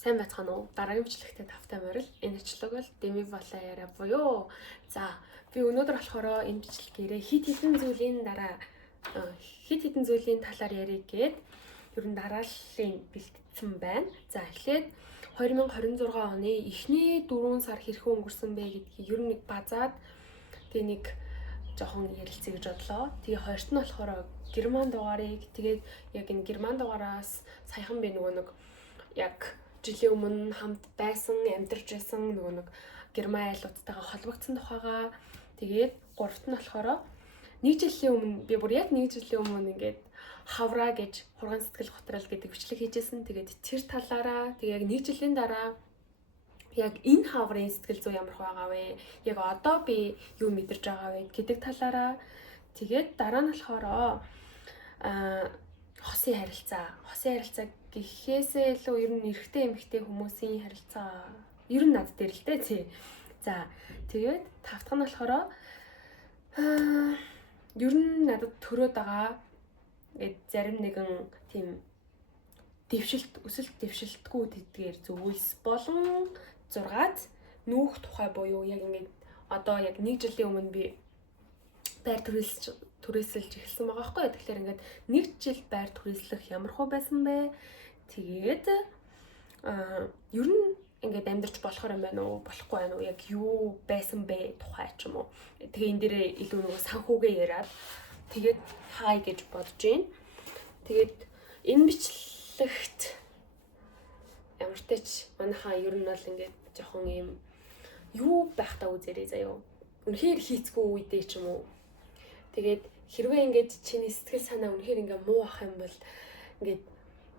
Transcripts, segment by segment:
Сайн байцгаана уу? Дараагийн бичлэгтээ тавтай морил. Энэ бичлэг бол Demi Lovato буюу. За, би өнөөдөр болохоор энэ бичлэгээрээ хит хитэн зүйлийн талаар ярих гээд ер нь дарааллын бэлтгэсэн байна. За, эхлээд 2026 оны эхний 4 сар хэрхэн өнгөрсөн бэ гэдгийг ер нь нэг базаад тэгээ нэг жоохон ярилцъя гэж бодлоо. Тэгээ хоёрт нь болохоор Герман дугаарыг тэгээд яг энэ Герман дугаараас саяхан би нөгөө нэг яг жилийн өмнө хамт байсан, амьдарч байсан нөгөө нэг Герман айлуудтайгаа холбогдсон тухайгаа тэгээд гуравт нь болохоор нэг жилийн өмнө би бүр яг нэг жилийн өмнө ингээд хавра гэж хурган сэтгэл готрал гэдэг бичлэг хийжсэн. Тэгээд тэр талаараа тэгээд яг нэг жилийн дараа яг энэ хаврын сэтгэл зүй ямар байгаа вэ? Яг одоо би юу мэдэрч байгаа вэ гэдэг талаараа тэгээд дараа нь болохоор хосын харилцаа гэхээсээ илүү ер нь эрэгтэй эмэгтэй хүмүүсийн харилцаа ер нь над дээр л дээ тий. За тэгээд тавтах нь болохоор ер нь надад төрөөд байгаа зарим нэгэн тийм өсөлт дэвшилтгүй тэдгээр зүйлс болон 6-ад нүүх тухай буюу яг ингээд одоо яг 1 жилийн өмнө би байр түрээсэлж эхэлсэн байгаа байхгүй. Тэгэхээр ингээд 1 жил байр түрээслэх ямар хөө байсан бэ? Тэгээд ер нь ингээд амьдарч болохоор юм байна уу? Болохгүй байна уу? Яг юу байсан бэ тухай ч юм уу. Тэгээ энэ дээрээ илүү нөгөө санхүүгээ яриад тэгээд хай гэж бодож байна. Тэгээд энэ бичлэгт ямар ч тач манайхаа ер нь бол ингээд жоохон юм юу байх та үзээрэй заяа. Үнэхээр хийцгүй үедээ ч юм уу. Тэгээд хэрвээ ингээд чиний сэтгэл санаа үнэхээр ингээд муу ах юм бол ингээд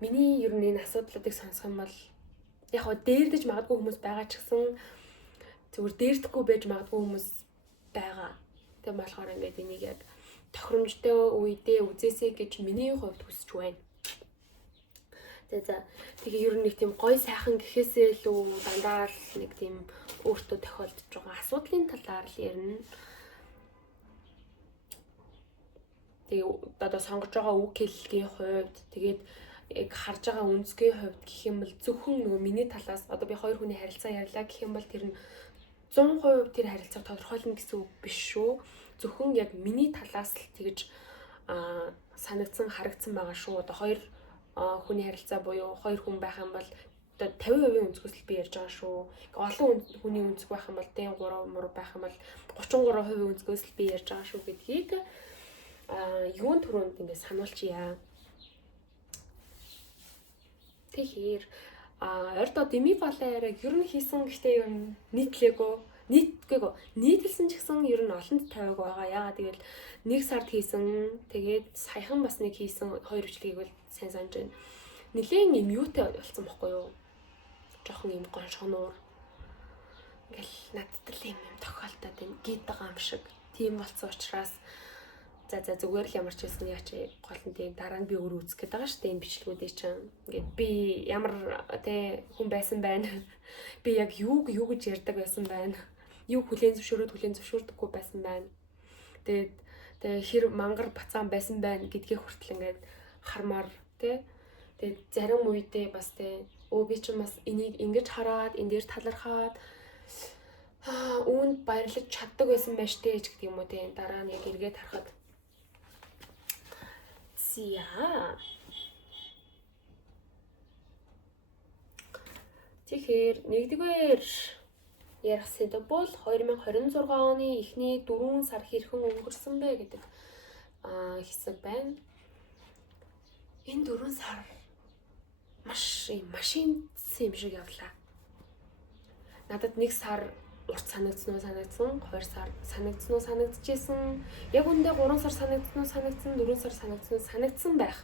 миний ер нь энэ асуудлуудыг сонсох юм бол яг хоо дээрдэж магадгүй хүмүүс байгаа ч гэсэн зүгээр дээрдэхгүй байж магадгүй хүмүүс байгаа. Тэг болохоор ингээд энийг яг тохиромжтой үедээ үзээсэй гэж миний хувьд хүсэж байна. Тэгээ ер нь нэг тийм гой сайхан гэхээсээ илүү дандаа л нэг тийм өөртөө тохиолдож байгаа асуудлын талаар л ярина. Тэгээ одоо сонгож байгаа үг хэллэгийн хувьд тэгээд яг харж байгаа үнцгийн хувьд гэх юм бол зөвхөн нөгөө миний талаас одоо би хоёр хүний харилцаа ярьлаа гэх юм бол тэр нь 100% тэр харилцааг тодорхойлно гэсэн үг биш шүү. Зөвхөн яг миний талаас л тэгж санагдсан харагдсан байгаа шүү. Одоо хоёр хүний харилцаа буюу хоёр хүн байх юм бол одоо 50% өнцгөөс л би ярьж байгаа шүү. Олон хүний өнцг байх юм бол 3 мөр байх юм бол 33% өнцгөөс л би ярьж байгаа шүү гэдгийг юун түрүүнд ингэ сануулчихъя. Тэгэхээр ордоо Demi Lovato-ыг ер нь хийсэн гэхдээ ер нь нийтлсэн ч гэсэн ер нь олонд тавиаг байгаа. Яагаад тэгэл 1 сард хийсэн тэгээд саяхан бас нэг хийсэн 2 бичлэгийг бол сайн санаж байна. Нилээн юм юутай болсон бохгүй юу? Жохон юм гоншгоноор ингээл надад л юм тохиолдоод байна гээд байгаа юм шиг. Тийм болсон учраас за зүгээр л ямар ч хэлсэн яач гол нь тийм дараа нь би өөрөө үзэх гээд байгаа шүү дээ энэ бичлэгүүдээ чинь. Ингээд би ямар хүн байсан байна. Би яг юу гэж ярьдаг байсан байна. Юу хүлээн зөвшөөрдөггүй байсан байна. Тэгээд хэр мангар бацаан байсан байна гэдгийг хүртэл ингээд хармаар тэгээд зарим үедээ бас би ч бас энийг ингэж хараад энэ дээр талархаад үүнд баярлаж чаддаг байсан байж тээ гэдэг юм уу дараа нь яг эргээд харахад тэгэхээр нэгдүгээр ярих сэдэв бол 2026 оны эхний 4 сар хэрхэн өнгөрсөн бэ гэдэг хэсэг байна. Энэ 4 сар маш машинцсан юм шиг явлаа. Надад 1 сар урт санагдсан, 2 сар санагдчихсэн. Яг үндэ 3 сар санагдсан, 4 сар санагдсан байх.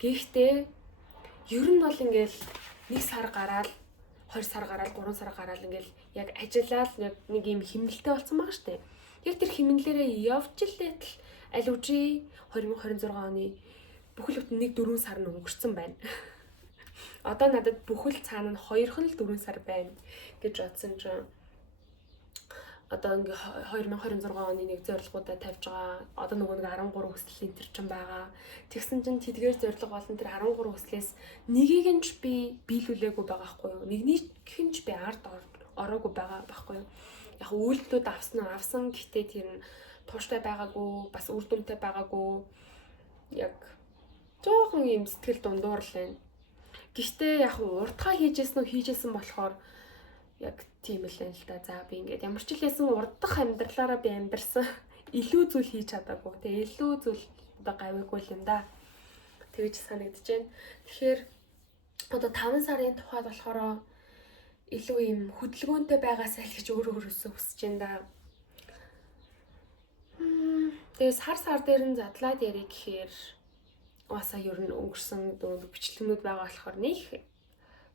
Гэхдээ ер нь бол ингээл 1 сар гараад 2 сар гараад 3 сар гараад ингээл яг ажиллаад нэг юм хэмнэлтэй болсон байгаа штэ. Яг тэр хэмнэлээрээ явж л байтал аль үжи 2026 оны бүхэл бүтэн 1-4 сар нь өнгөрцөн байна. Одоо надад бүхэл цаана нь 2хан л 4 сар байна гэж бодсон чинь одоо ингээ 2026 оны нэг зорилгоудаа тавьж байгаа. Одоо нөгөө нэг 13 хүсэл энэ төр ч байгаа. Тэгсэн чинь тэдгээр зорилго болон тэр 13 хүслээс нэгийг нь ч би биелүүлээгүй байгаа байхгүй юу? Нэгнийг нь ч би ард ороогүй байгаа байхгүй юу? Яг үйлдэлүүд авсан гэхдээ тэр нь тууштай байгаагүй, бас үр дүнтэй байгаагүй. Яг жоохон юм сэтгэл дундуур л байна. Гэхдээ яг урдгаа хийжсэн болохоор яг тийм л байна л да. За би ингээд ямар ч хэлсэн урддах амьдралаараа би амьдарсан. Илүү зүйл хийж чадаагүй. Тэгээ илүү зүйл одоо гавьяагүй юм да. Тэгэж санагдаж байна. Тэгэхээр одоо 5 сарын тухайд болохоор илүү юм хөдөлгөөнтэй байгаасаа л гэж өөрөөсөө хүсэж байна да. Тэгээ сар дээр нь задлаад ярих гэхээр уусаа ер нь өнгөрсөн бичлэгнүүд байгаа болохоор нэг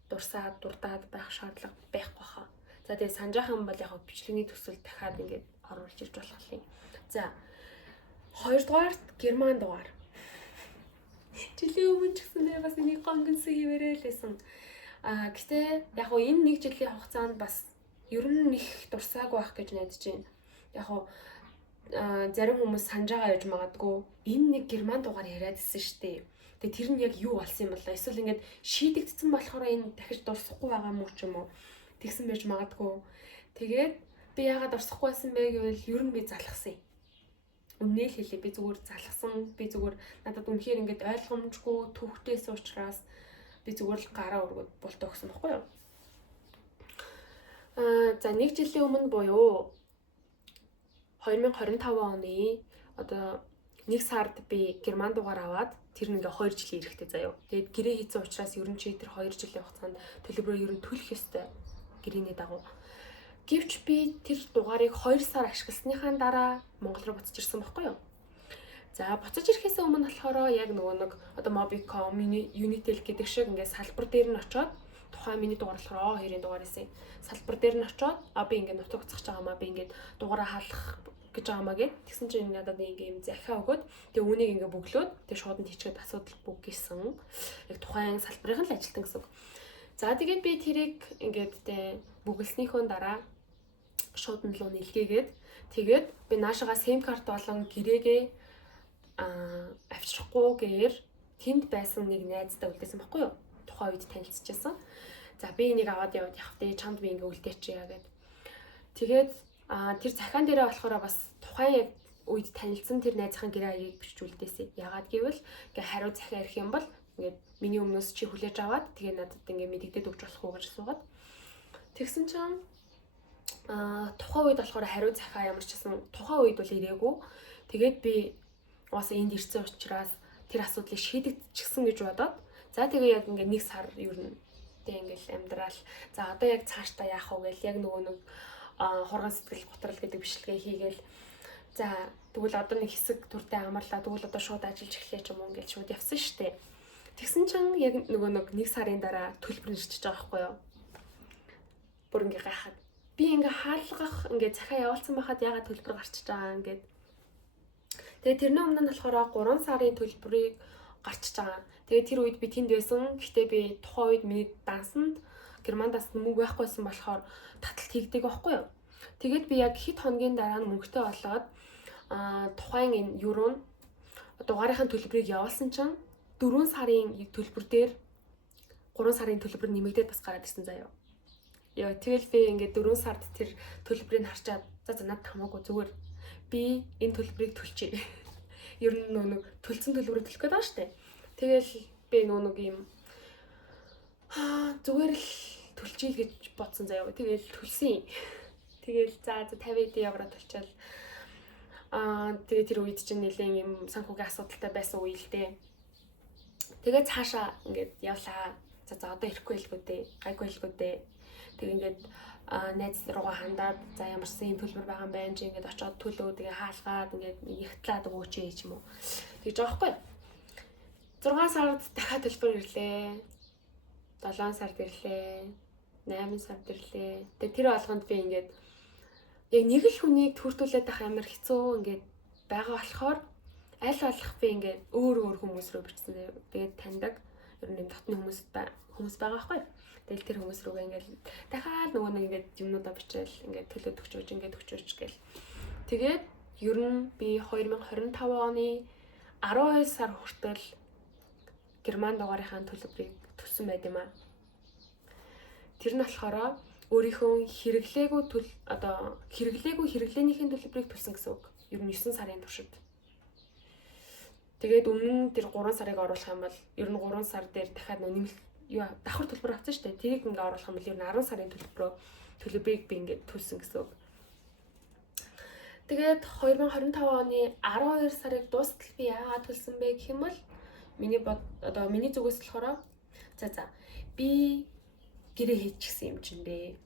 дурдаад байх шаардлага байхгүй хаа. За тэгээ санджаахан бол яг бичлэгний төсөл дахиад ингээд оруулж ирж болох юм. За 2-дугаарт Герман дугаар. Жилийн өмнө ч гэсэн бас нэг гонгонс хിവэрэл байсан. Гэтэ яг энэ нэг жилийн хугацаанд бас ер нь их дурсаагүй байх гэж найдаж байна. Яг зарим хүмүүс санаж байгаа гэж магадгүй энэ нэг Герман дугаар яриад ирсэн шүү дээ. Тэгээ тэр нь яг юу болсон юм бол эсвэл ингээд шийдэгдсэн болохоор энэ дахиж дурсахгүй байгаа мó ч юм уу тэгсэн байж магадгүй. Тэгээд би яагаад дурсахгүй байсан бэ гэвэл ер нь би залхсан юм. Үнэ л хэлээ би зүгээр залхсан. Би зүгээр надад үнэхээр ингээд ойлгомжгүй төвхтэйс учраас би зүгээр л гараа өргөд болтоо гэсэн баггүй юу? За нэг жилийн өмнө буюу 2025 оны одоо 1 сард би Герман дугаар аваад тэр нэг 2 жилийн эрэхтэй заяа. Тэгээд гэрээ хийсэн учраас ер нь чи тэр 2 жилийн хугацаанд төлбөрөө ер нь төлөх ёстой гэрээний дагуу. Гэвч би тэр дугаарыг 2 сар ашигласныхаа дараа Монгол руу буцаж ирсэн байхгүй юу? За буцаж ирэхээс өмнө болохоор яг нөгөө нэг одоо Mobicom, Unitel гэдэг шиг ингээд салбар дээр нь очоод тухайн миний дугаар болохоор O2-ын дугаар байсан. Салбар дээр нь очоод би ингээд нутаг уцгаж байгаамаа би ингээд дугаараа хаалгах гэж байгаамаа гэд. Тэгсэн чинь надад нэг юм захиа өгөөд тэгээ үүнийг ингээд бөглөөд тэгээ шууд нь хийчихэд асуудал бүг гэсэн. Яг тухайн салбарын л ажилтан гэсэн. За тэгээд би тэрийг ингээд тэ бүгэлснийхөө дараа шууд нь луу нэлгээгээд тэгээд би наашаага SIM карт болон гэрээгээ авчрахгүйгээр тэнд байсан нэг найзтай үлдээсэн байхгүй юу? Тухайн үед танилцчихсан. За би энийг аваад яваад явахдаа чамд би ингээ үлдээчихье гэгээд. Тэгээд тэр захаан дээрээ болохоор бас тухайн яг үед танилцсан тэр найзынхаа гэрээ аягийг бичиж үлдээсэн. Яагаад гэвэл ингээ хариу захиа ярих юм бол ингээ миний өмнөөс чи хүлээж аваад тэгээ надад ингээ мэдэгдээд өгч болох уу гэж асуугаад. Тэгсэн чинь тухайн үед болохоор хариу захиа ямар ч гэсэн тухайн үед бол ирээгүй. Тэгээд би уусаа энд ирсэн учраас тэр асуудлыг шийдэгдчихсэн гэж бодоод за тэгээ яг ингээ 1 сар ер нь тэг ингээл амьдрал. За одоо яг цаашдаа яах вэ гэл яг нөгөө нэг хурган сэтгэл готрол гэдэг бичлэгээ хийгээл. За тэгвэл одоо нэг хэсэг төртэй амарлаа. Тэгвэл одоо шууд ажиллаж эхлэе ч юм уу ингээл шууд явсан штэ. Тэгсэн чинь яг нөгөө нэг 1 сарын дараа төлбөр нэрчиж байгаа байхгүй юу? Бүр ингээ гайхаад. Би ингээ хаалгах ингээ захиа явуулсан байхад ягаад төлбөр гарчиж байгаа ингээд. Тэгээ тэрний өмнө нь болохоор 3 сарын төлбөрийг гарчиж байгаа. Тэгээ тэр үед би тэнд байсан. Гэхдээ би тухайн үед миний дансанд Германдаас мөнгө байхгүйсэн болохоор таталт хийгдэг байхгүй юу? Тэгээд би яг хэд хоногийн дараа нь мөнгөтэй болоод тухайн энэ евро дугаарынхаа төлбөрийг явуулсан чинь 4 сарын төлбөр дээр 3 сарын төлбөр нэмэгдээд бас гараад ирсэн заяа. Яа тэгэл би ингээд 4 сард тэр төлбөрийг харчаад за надад хамаагүй зүгээр би энэ төлбөрийг төлчихье. Ер нь нэг төлсөн төлбөрөөр төлөх гээд байгаа штэ. Тэгэл би нэг юм зүгээр л төлчихье гэж бодсон заяа. Тэгэл төлсөн. Тэгэл за 50 евро төлчихэл. Тэгээ тэр үед чинь нэлээд юм санхүүгийн асуудалтай байсан үе л дээ. Тэгээ цаашаа ингээд явлаа. За одоо ирэхгүй хэлгүй дээ. Гайгүй хэлгүй дээ. Тэг ингээд найз руугаа хандаад за ямарсан юм төлбөр байгаа юм байна чи ингээд очиод төлөө тэгээ хаалгаад ингээд ягтлаад өгөөч юм уу. Тэгж байгаа байхгүй. 6 сард дахиад төлбөр ирлээ. 7 сард ирлээ. 8 сард ирлээ. Тэгээ тэр болгонд би ингээд яг нэг л хүнийг төртүүлээд байх амар хэцүү ингээд байгаа болохоор аль болох би ингээд өөр хүмүүс рүү бичсэн. Тэгээд таньдаг ер нь дотны хүмүүс байгаа байхгүй. Тэгэл тэр хүмүүс рүүгээ ингээд дахиад нөгөө нэг ингээд юмнуудаа бичээл ингээд төлөөд өгчөөж ингээд өгчөөж гээл. Тэгээд ер нь би 2025 оны 12 сар хүртэл Герман дугаарынхаа төлбөрийг төлсөн байт юм аа. Тэр нь болохоор өөрийнхөө хэрэглээнийхээ төлбөрийг төлсөн гэсэн үг. Ер нь 9 сарын туршид. Тэгээд өмнө нь тэр 3 сарыг оруулах юм бол ер нь 3 сар дээр дахиад нэмэлт давхар төлбөр авсан шүү дээ. Тэрийг ингээ оруулах юм бол ер нь 10 сарын төлбөрийг би ингээ төлсөн гэсэн үг. Тэгээд 2025 оны 12 сарыг дуустал би яагаад төлсөн бэ гэх юм бол миний зүгээс болохоор би гэрээ хийчихсэн юм чинь дээ.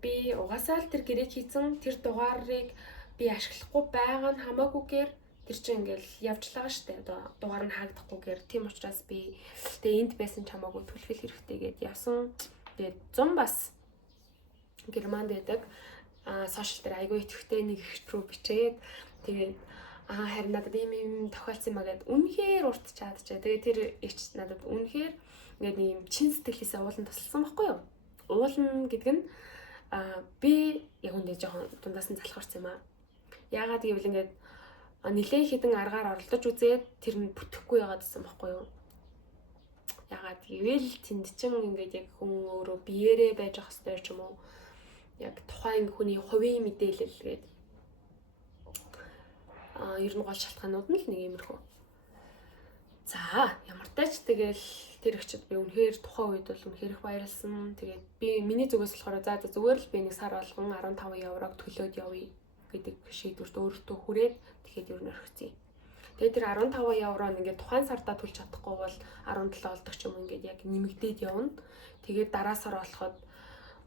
Би угаасаа л тэр гэрээг хийсэн тэр дугаарыг би ашиглахгүй байгаа нь хамаагүйгээр тэр чинь ингээл явжлаа штэ. Дугаар нь хаагдахгүйгээр тийм учраас би тэгээ энд байсан ч хамаагүй төлөх хэрэгтэй гэдээ явсан. Тэгээд 100 бас Германд байдаг сошиал дээр айгүй итгэвтэй нэг ихт рүү бичээд тэгээд харин надад ийм тохиолдсон юм аа гэд үнэхээр урт чадчихаа. Тэгээд тэр ихч надад үнэхээр ингээд ийм чин сэтгэлээсээ уулан тусалсан байхгүй юу? Уулан гэдэг нь би яг үндэ жоохон дундаас нь залхуурсан юм аа. Яагаад гэвэл ингээд нэлээд хідэн аргаар оролдож үзээд тэр нь бүтэхгүй яагаад гэсэн байхгүй юу? Яагаад гэвэл тэнд чин ингээд яг хүн өөрөө биеэрээ байж ах хэвээр ч юм уу? Яг тухайн хүний хувийн мэдээлэл гээд ер нь гол шалтгаанууд нь л нэг иймэрхүү. За ямар ч тач тэгэл тэр ихчд би үнэхээр тухайн үед бол үнэхээр их баярлсан. Тэгээд би миний зүгээс болохоор зүгээр л би нэг сар болгон 15 еврог төлөөд явъя гэдэг шийдвэрт өөртөө хүрээд тэгэхэд ер нь орхицъя. Тэгээд тэр 15 евро нь ингээд тухайн сардаа төлж чадахгүй бол 17 олдог ч юм ингээд яг нэмэгдээд явна. Тэгээд дараа сар болоход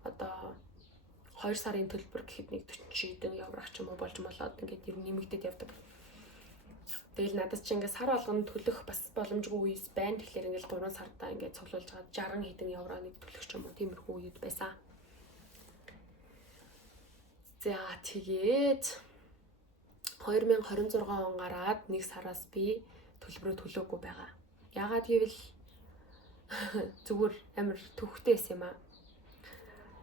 2 сарын төлбөр гэхэд нэг 40 евро ч юм уу болж молоод ингээд ер нь нэмэгдээд явдаг. Тэгэл надад чи ингээд сар болгоно төлөх бас боломжгүй үеэс байна. Тэгэхээр ингээд 3 сардаа ингээд цуглуулж байгаа 60 хэдэн евро нэг төлөх ч юм уу тиймэрхүү үед байсан. За тэгээд 2026 он гараад нэг сараас би төлбөрөө төлөөгүй байгаа. Яагаад гэвэл зүгээр амар төвхтэй байсан юм аа.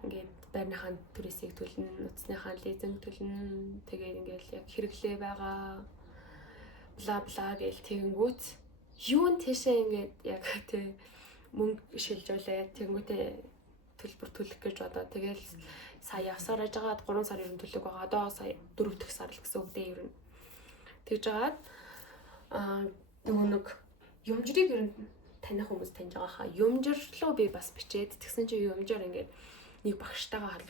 Ингээд байрныхаа түрээсийг төлнө, нууцныхаа лизинг төлнө, тэгээд ингээл яг хэрэглээ байгаа бла бла гээл тэгэнгүүт юун тийшээ ингээд яг тэг мөнгө шилжүүлээ тэгэнгүүтээ төлбөр төлөх гэж бодоо. Тэгэл сая явсаар байжгаад 3 сар ер нь төлөг байгаа. Одоо сая 4 дахь сар л гэсэн үг дээ ер нь. Тэгж жагаад нөгөө нэг юмжрыг ер нь таних хүмүүс таньж байгаа хаа. Юмжрлоо би бас бичээд тэгсэн чи юмжаар ингээд нэг багштайгаа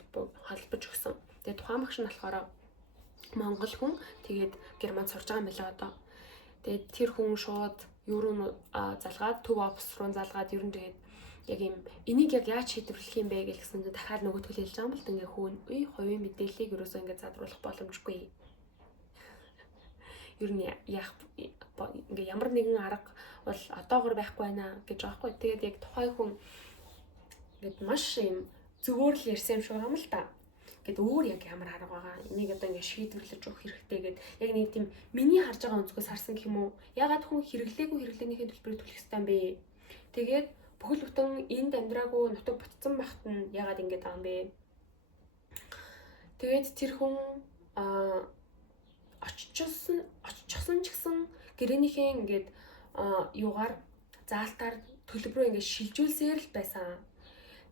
холбож өгсөн. Тэгээд тухайн багш нь болохоор Монгол хүн тэгээд Германд сурж байгаа юм байна одоо. Тэгээд тэр хүн шууд евро залгаад төв офс руу залгаад ер нь тэгээд яг юм энийг яг яаж шийдвэрлэх юм бэ гэсэн чинь дахиад нөгөө төлөөлж байгаа юм бол ингээ хүүн хувийн мэдээллийг ерөөсөө ингээ задруулах боломжгүй. Ер нь яах ингээ ямар нэгэн арга бол одоогор байхгүй байна гэж байгаа хгүй. Тэгээд яг тухайн хүн ингээд маш юм зөвөр л ярьсан юм шиг юм л та. Гэт өөр яг ямар арга байгаа. Энийг одоо ингээ шийдвэрлэж өгөх хэрэгтэй гэд яг нэг тийм миний харж байгаа өнцгөөс харсан гэх юм уу? Ягаад хүн хэрэглээнийхээ төлбөрийг төлөх ёстой юм бэ? Тэгээд бүхэл бүтэн энд амьдраагүй нутаг ботцсон багт нь ягаад ингэж байгаа юм бэ? Тэгээд тэр хүн оччихсон ч гэсэн гэрээнийхээ ингээд юугаар заалтаар төлбөрөө ингээд шилжүүлсээр л байсан.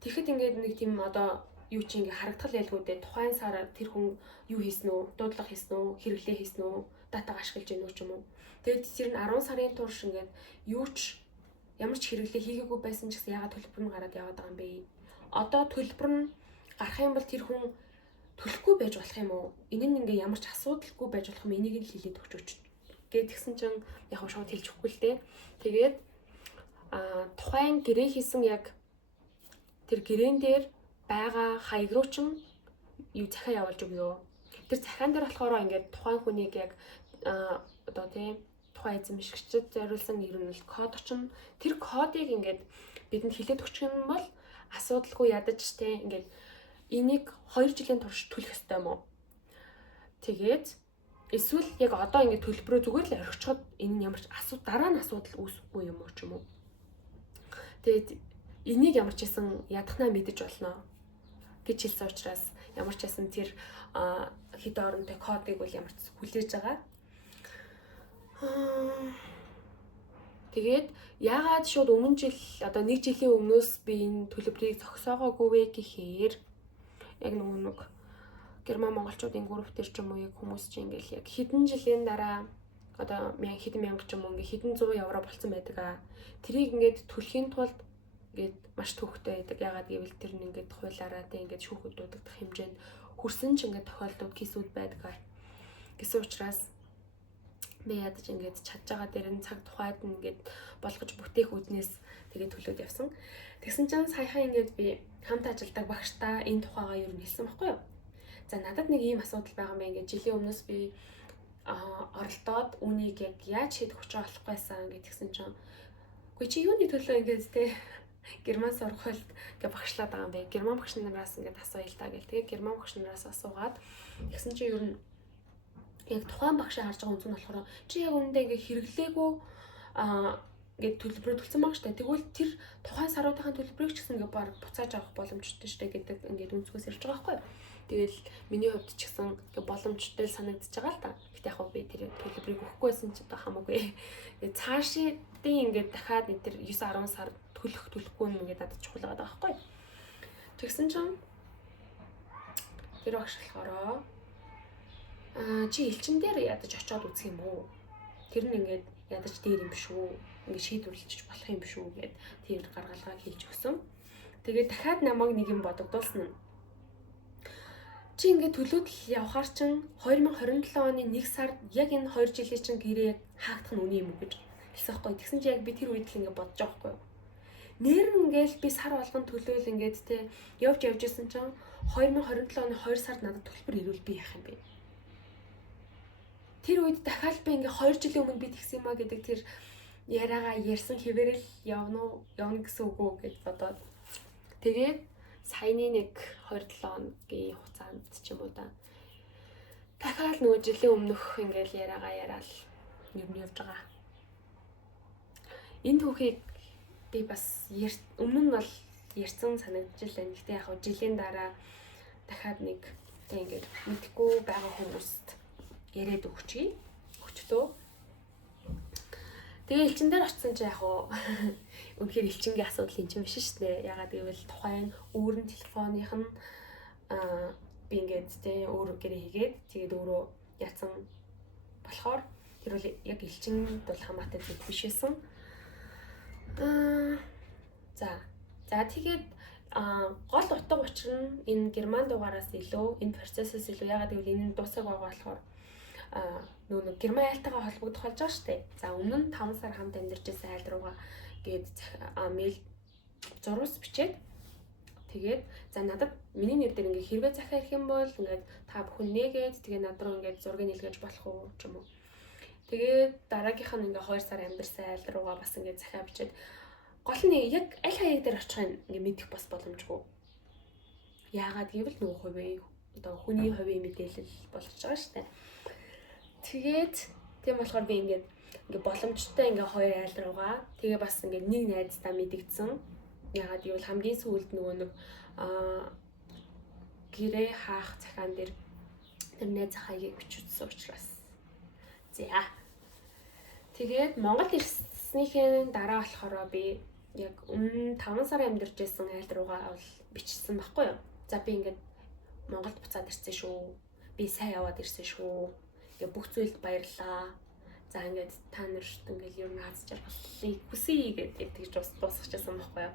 Тэгэхэд ингээд нэг тийм одоо юу чи ингээ харагдтал байлгүй дээ. Тухайн сараа тэр хүн юу хийсэн үү? Дуудлага хийсэн үү? Хэрэглээ хийсэн үү? Датаг ашиглаж гэнэ үү ч юм уу? Тэгээд тэр нь 10 сарын турш ингээд юу ч ямар ч хэрэглээ хийгээгүй байсан ч гэсэн ягаад төлбөр нь гараад яваад байгаа юм бэ? Одоо төлбөр нь гарах юм бол тэр хүн төлөхгүй байж болох юм уу? Энэ нь ингээ ямар ч асуудалгүй байж болох юм. Энийг нь хэлээд өгч өч. Гэт тэгсэн чинь яг шууд хэлж өгөхгүй л дээ. Тэгээд тухайн гэрээ хийсэн яг тэр гэрээн дээр байгаа хаяг руу чин юу захиа явуулж өгөө. Тэр захиан дээр болохоор ингээд тухайн хүнийг яг одоо тийм тухайн эзэмшигчд зориулсан ер нь код очно. Тэр кодыг ингээд бидэнд хэлээд өгчих юм бол асуудалгүй ядаж тийм ингээд энийг 2 жилийн турш төлөх ёстой юм уу? Тэгээд эсвэл яг одоо ингээд төлбөрөө зүгээр л орхичиход энэ нь ямар ч дараа нь асуудал үүсэхгүй юм уу ч юм уу? Тэгээд энийг ямар ч байсан ядахнаа мэдэж болно гэж хэлсэн учраас ямар ч байсан тэр хэд оронтой кодыг бол ямар ч хүлээж байгаа. Тэгээд яагаад шууд өмнө жил одоо 1 жилийн өмнөөс би энэ төлбөрийг зогсоогоогүй вэ гэхээр яг нэг Герман монголчуудын групп төр ч юм уу яг хүмүүс чинь ингээл яг хэдэн жилийн дараа одоо хэдэн мянга ч юм уу ингээ хэдэн 100 евро болцсон байдаг аа. Тэрийг ингээд төлөхийн тулд ингээд маш төвхтэй байдаг. Ягаад гэвэл тэр нь ингээд хуулаараа тэ ингээд шүүхэд дуудагдах хэмжээнд хүрсэн ч ингээд тохиолдод кейсүүд байдаг. Гэсэн учраас би ядаж ингээд чадж байгаа дээр нь цаг тухайд нь ингээд болгож бүтээх үднээс тэгээд төлөөд явсан. Тэгсэн чинь саяхан ингээд би хамт ажилладаг багштаа энэ тухайгаа юу нэлсэн байхгүй юу? За надад нэг ийм асуудал байгаа юм байна. Ингээд жилийн өмнөөс би оролдоод үнийг яг яаж шийдэх хүч олохгүй байсан гэдгсэн чинь үгүй чи юуны төлөө ингээд те герман сургуульд ингээд багшлаад байгаа юм бэ? Герман багш нараас ингээд асууя л та гэл. Тэгээ герман багш нараас асуугаад тэгсэн чинь ер нь яг тухайн багшаа харж байгаа үнэн нь болохоор чи яг үүндээ ингээд хэрэглээгүй ингээд төлбөр төлсөн байгаа штэ. Тэгвэл тэр тухайн саруудын төлбөрийг ч гэсэн ингээд баг буцааж авах боломжтой штэ гэдэг ингээд өнцгөөс ирж байгаа байхгүй юу? Тэгэл миний хувьд ч гэсэн ингээд боломжтой санагдчихж байгаа л та. Гэтэ яг би тэр төлбөрийг өгөхгүйсэн ч одоо хамаагүй. Тэгээд цаашдын ингээд дахиад энэ тэр 9-10 сар төлөхгүй юм ингээд надад чухал байгаа байхгүй юу? Тэгсэн чинь тэр багш болохоор чи элчин дээр ядаж очиод үзэх юм уу? Тэр нь ингээд ядаж дээр юм биш үү? Ингээд шийдвэрлэж болох юм биш үү гэд тэр гаргалгаа хэлж өгсөн. Тэгээд дахиад намайг нэг юм бодогдуулсан нь. Чи ингээд төлөөдөл явхаар чин 2027 оны 1 сард яг энэ 2 жилийн чин гэрээ хаагдах нь үний юм уу гэж хэлсэн байхгүй. Тэгсэн чи яг би тэр үед л ингээд бодож байгаа байхгүй. Нэр нь ингээд би сар болгон төлөөл ингээд те явж исэн чин 2027 оны 2 сард надад төлбөр ирүүл би яах юм бэ? Тэр үед дахиад би ингээ 2 жилийн өмнө би тэгсэн юм а гэдэг тэр яриагаа ярьсан хэвээрэл явна гэсэн үг үү гэж бодоод тэгээд саяны нэг 27 хоногийн хугацаанд ч юм уу да дахиад нөгөө жилийн өмнөх ингээл яриагаа яриад ер нь явж байгаа. Энэ түүхийг би бас өмнө нь бол ярьсан санагдчихлаа. Гэхдээ яг хөө жилийн дараа дахиад нэг тэг ингээд мэдхгүй байгаа хүмүүст яриад өгчлөө. Тэгээ элчин дээр очсон чи яг хөө үнэхээр элчингийн асуудал юм чинь биш шүү дээ. Ягаад гэвэл тухайн өөрийн телефоных нь би ингээд тэ өөр гэрээ хийгээд тэгээд өөрөө яатсан болохоор тэр бол яг элчинд бол хамаатай зүйл биш байсан. За тэгээд гол утга учир нь энэ герман дугаараас илүү энэ процессээс илүү ягаад гэвэл энэ дуусах байгаа болохоор нөгөө герман айлтайгаа холбогдох болж байгаа шүү дээ. За өмнө нь 5 сар хамт амьдарч байсан айл руугаа гээд мэйл зурвас бичээд тэгээд за надад миний нэр дээр ингээ хэрвээ захиа ирэх юм бол ингээд та бүхэн нээгээд тэгээ над руу ингээд зургийг нэлгэж болох уу ч юм уу. Тэгээд дараагийнх нь ингээ 2 сар амьдарсан айл руугаа бас ингээ захиа бичээд гол нь яг аль хаяг дээр очихын ингээ мэдэх бас боломжгүй. Яагаад гэвэл нөгөө хувийн одоо хүний хувийн мэдээлэл болж байгаа шүү дээ. Тэгээд тийм болохоор би ингээ боломжтой ингээ 2 айл руугаа тэгээ бас ингээ нэг найздаа мэдгдсэн. Яагаад гэвэл хамгийн сүүлд нөгөө нэг гэрээ хаах захаан дээр тэр найз хаягийг бичүүлсэн учраас. За. Тэгээд Монгол ирснийхээ дараа болохоор би яг өмнө 5 сар амьдарч байсан айл руугаа бол бичсэн байхгүй юу. За би ингээд Монголд буцаад ирсэн шүү. Би сайн яваад ирсэн шүү. Ингээ бүх зүйлд баярлаа. За ингээд та нарт ингээд ер нь хаз жаргалыг хүсье гэдэг тэгж дуусчихсан байхгүй юу.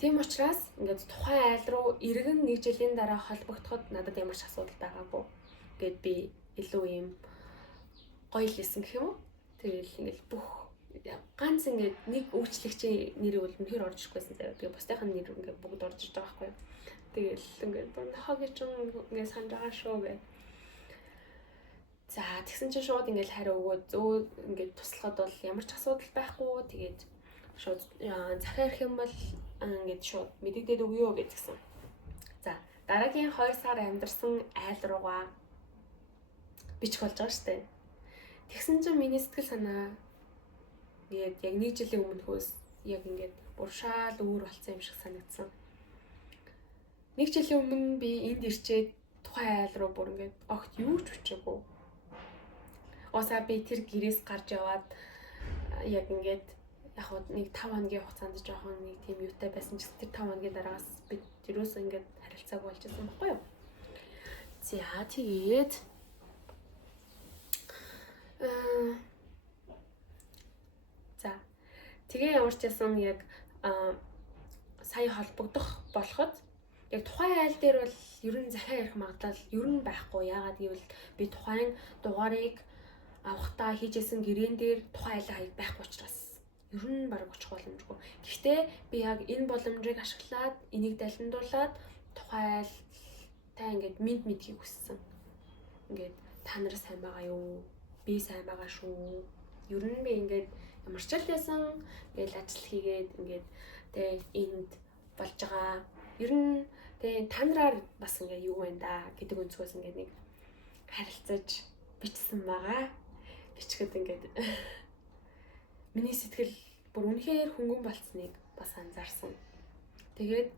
Тийм учраас ингээд тухайн айл руу иргэн 1 жилийн дараа холбогдоход надад ямар ч асуудал байгаагүй. Гэт би илүү юм гоё лсэн гэх юм уу. Тэгэл ингээд бүх ганц ингээд нэг үйлчлэгчийн нэрийг бол үнэхээр орж ирэхгүйсэн. Тэгээ бусдынхаа нэр ингээд бүгд орж иж байгаа байхгүй юу. Тэгэл ингээд хагич ингээд санаж байгаа шүү гэ. За тэгсэн чинь шууд ингээд хариу өгөөд зөө ингээд туслахад бол ямар ч асуудал байхгүй. Тэгээд шууд захиа ирэх юм бол ингээд шууд мэдэгдээд өгөө гэдгсэн. За дараагийн 2 сар амьдарсан айл руугаа бичих болж байгаа шүү дээ. Тэгсэн чинь миний сэтгэл санаа яг 1 жилийн өмнөхөөс яг ингээд бүр шал өөр болсон юм шиг санагдсан. Нэг жилийн өмнө би энд ирчээд тухайн айл руу бүр ингээд огт юу ч өчөөгүй. Осаа би тэр гэрээс гарч яваад яг ингээд яг нэг 5 хоногийн хугацаанд жоохон нэг тийм юутай байсан ч тэр 5 хоногийн дараагаас би ерөөсөө ингээд харилцааг болж байсан байхгүй юу? За тэгээд тэгээ ямар ч байсан яг сая холбогдох болоход яг тухайн айл дээр бол ер нь захиа ярих магадлал ер нь байхгүй. Яагаад гэвэл би тухайн дугаарыг авахтаа хийжсэн гэрээн дээр тухайн айлын хаяг байхгүй учраас ер нь бараг очих боломжгүй. Гэхдээ би яг энэ боломжийг ашиглаад энийг далиндуулаад тухайн айлтай ингээд мэдхийг хүссэн. Ингээд та нар сайн байгаа юу? Би сайн байгаа шүү. Ер нь би ингээд ямар ч л байсан ингээд ажил хийгээд ингээд тэгээ энд болж байгаа. Ер нь тэгээ та нараар бас ингээд юу вэ да гэдэг өнцгөөс ингээд нэг харилцаж бичсэн байгаа. Бичгэд ингээд миний сэтгэл бүр үнэхээр хөнгөн болцсныг бас анзаарсан. Тэгээд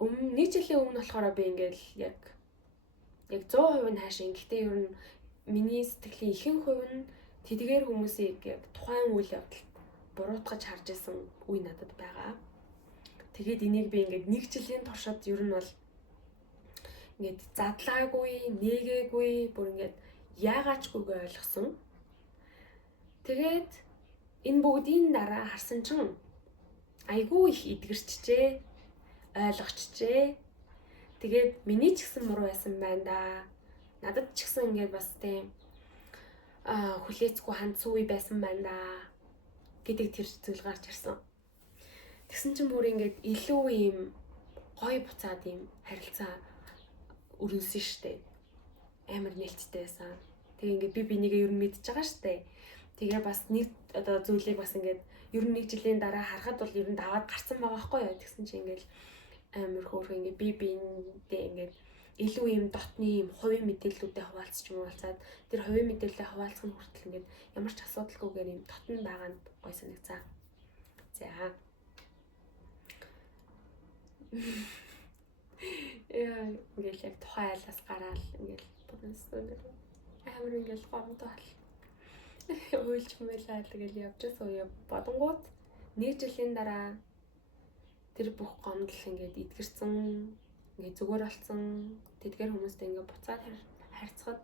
нэг жилийн өмнө болохоор би ингээд яг 100% нь хаашаа. Гэхдээ ер нь миний сэтгэлийн ихэнх хувь нь тэдгээр хүмүүсийг яг тухайн үйл явдалд буруутгаж харж исэн үе надад байгаа. Тэгээд энийг би ингээд нэг жилийн туршид ер нь бол ингээд задлаагүй, нээгээгүй, бүр ингээд яагаачгүйгээ ойлгосон. Тэгээд энэ бүгдийн дараа харсан чинь айгүй их эдгэрчжээ, ойлгочжээ. Тэгээд миний ч гэсэн муруу байсан байна да. Надад ч гэсэн ингээд бас тийм хүлээцгүй хандсан үе байсан байна да гэдэг тэр зүйл гарч ирсэн. Тэгсэн чинь бүр ингээд илүү ийм гой буцаад ийм харилцаа өрнөсөн штэ. Амар нээлттэй байсан. Тэгээ ингээд би бинийгээ ер нь мэдчихэж байгаа штэ. Тэгээ бас нэг одоо зүйлийг бас ингээд ер нь нэг жилийн дараа харахад бол ер нь даваад гарсан байгаа байхгүй юу. Тэгсэн чинь ингээд амар хөөрхөн ингээд би биендээ ингээд илүү ийм дотны ийм хувийн мэдээллүүдэд хуваалцч юм болцаад тэр хувийн мэдээлэлээ хуваалцах нь хүртэл ингээд ямар ч асуудалгүйгээр ийм дотн байгаа нь гой санагцаа. За. Ингээд яг тухайн айлаас гараал ингээд бүрнэс ингээд амар ингээд гомдол. Уйлж мэлээ тэгэл явжсэн үе бодонгууд нэг жилийн дараа тэр бүх гомдол ингээд эдгэрсэн ингээд зүгээр болсон. Тэдгээр хүмүүстэй ингээд буцаад харьцахад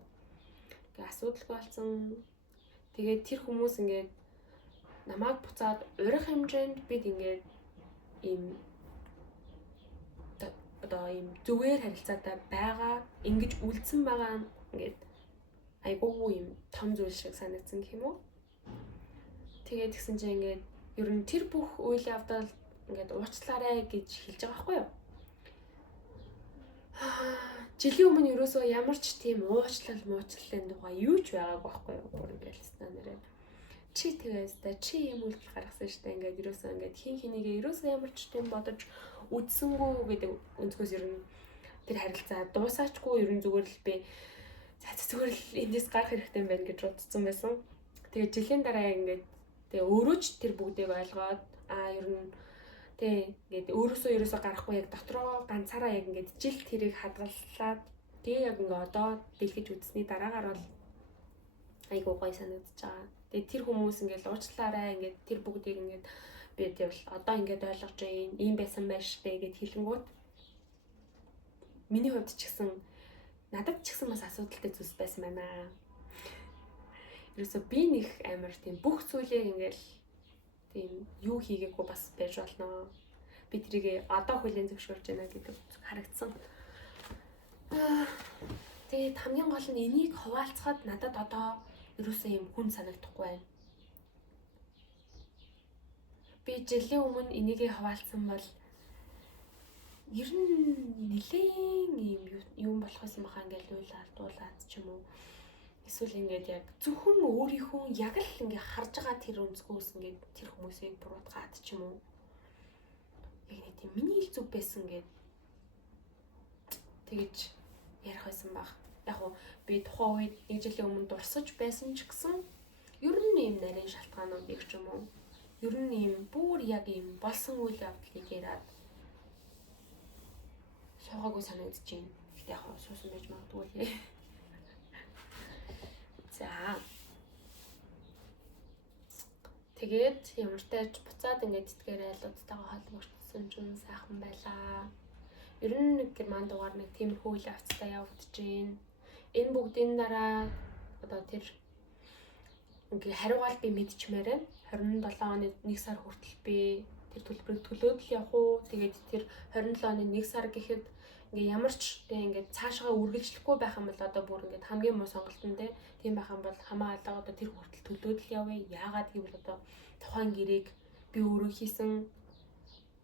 ингээд асуудалгүй болсон. Тэгээд тэр хүмүүс ингээд намайг буцаад урих хэмжээнд бид ингээд ийм одоо ийм зүгээр харилцаатай байгаа ингэж үлдсэн байгаа ингээд айгуу ийм том зүйл шиг санагдсан гэх юм уу. Тэгээд тэгсэн чинь ингээд ер нь тэр бүх үйл явдал ингээд уучлаарай гэж хэлж байгаа байхгүй юу? Жилийн өмнө ерөөсөө ямар ч тийм уучлал муучлалын тухай юу ч байгаагүй байхгүй юу? Бүр ингээд ста нэрээ. Чи тэгээс чи юм үйлдэл гаргасан штэ ингээд ерөөсөө ингээд хин хинийгээ ерөөсөө ямар ч тийм бодож үдсэнгүү гэдэг өнцгөөс ер нь тэр харилцаа дуусаачгүй ер нь зүгээр л би зүгээр л эндээс гарах хэрэгтэй юм байна гэж бодсон байсан. Тэгээ жилийн дараа ингээд тэгээ өөрөө ч тэр бүгдийг ойлгоод ер нь тэгээ ингээд ерөөсөө гарахгүй яг дотроо ганцаараа яг ингээд жил тэрийг хадгаллаад тэгээ яг ингээд одоо дэлгэж үзсний дараагаар бол айгуу гоё санагдаж байгаа. Тэгээ тэр хүмүүс ингээд уучлаарай ингээд тэр бүгдийг ингээд би тэгвэл одоо ингээд ойлгож байна. Ийм байсан байж штэ гэд хэлэнгүүт миний хувьд ч гэсэн надад ч гэсэн бас асуудалтай зүйлс байсан байна. Ерөөсөө би нэг амар тийм бүх зүйлийг ингээл тийм юу хийгээгүй бас байж болно. Би тэрийг одоо хүлээн зөвшөөрч байна гэдэг харагдсан. Тэгээд хамгийн гол нь энийг хуваалцахад надад одоо ерөөсөө юм хүн санагдахгүй байна. Би жилийн өмнө энийг хуваалцсан бол ер нь нэлээд юм болох байсан баха ингээл уйлаад ч юм уу. Эсвэл ингээд яг зөвхөн өөрийнхөө яг л ингээ харж байгаа тэр өнцгөөс ингээд тэр хүмүүсийг буруутгаад ч юм уу. Яг нэг тийм миний л зүв байсан гэд тэгэж ярих байсан баг. Яг уу би тухайн үед нэг жилийн өмнө дурсаж байсан ч гэсэн ер нь юм нарийн шалтгаанууд их ч юм уу. ер нь ийм бүр яг ийм болсон үйл явдлыг яриад суугаагүй санагдаж байна. Гэтэ яг суусан байж магадгүй лээ. За. Тэгээд ямар ч тач буцаад ингээд тэтгэр айлуудтайгаа холбогдсон ч сайхан байлаа. Ер нь нэг герман дугаар нэг тиймэрхүү үйл явцтай явагдаж байна. Энэ бүгдийн дараа одоо тэр ингээ хариугаал би мэдчмээр байна. 27 оны 1 сар хүртэл би тэр төлбөрийг төлөөд л явах уу? Тэгээд тэр 27 оны 1 сар гэхэд ингээ ямар ч тэг ингээ цаашгаа үргэлжлэхгүй байх юм бол одоо бүр ингээ хамгийн муу сонголт нь тийм байх юм бол хамаалаа одоо тэр хүртэл төлөөд л явъя. Яагаад гэвэл одоо тухайн гэрээг би өөрөө хийсэн.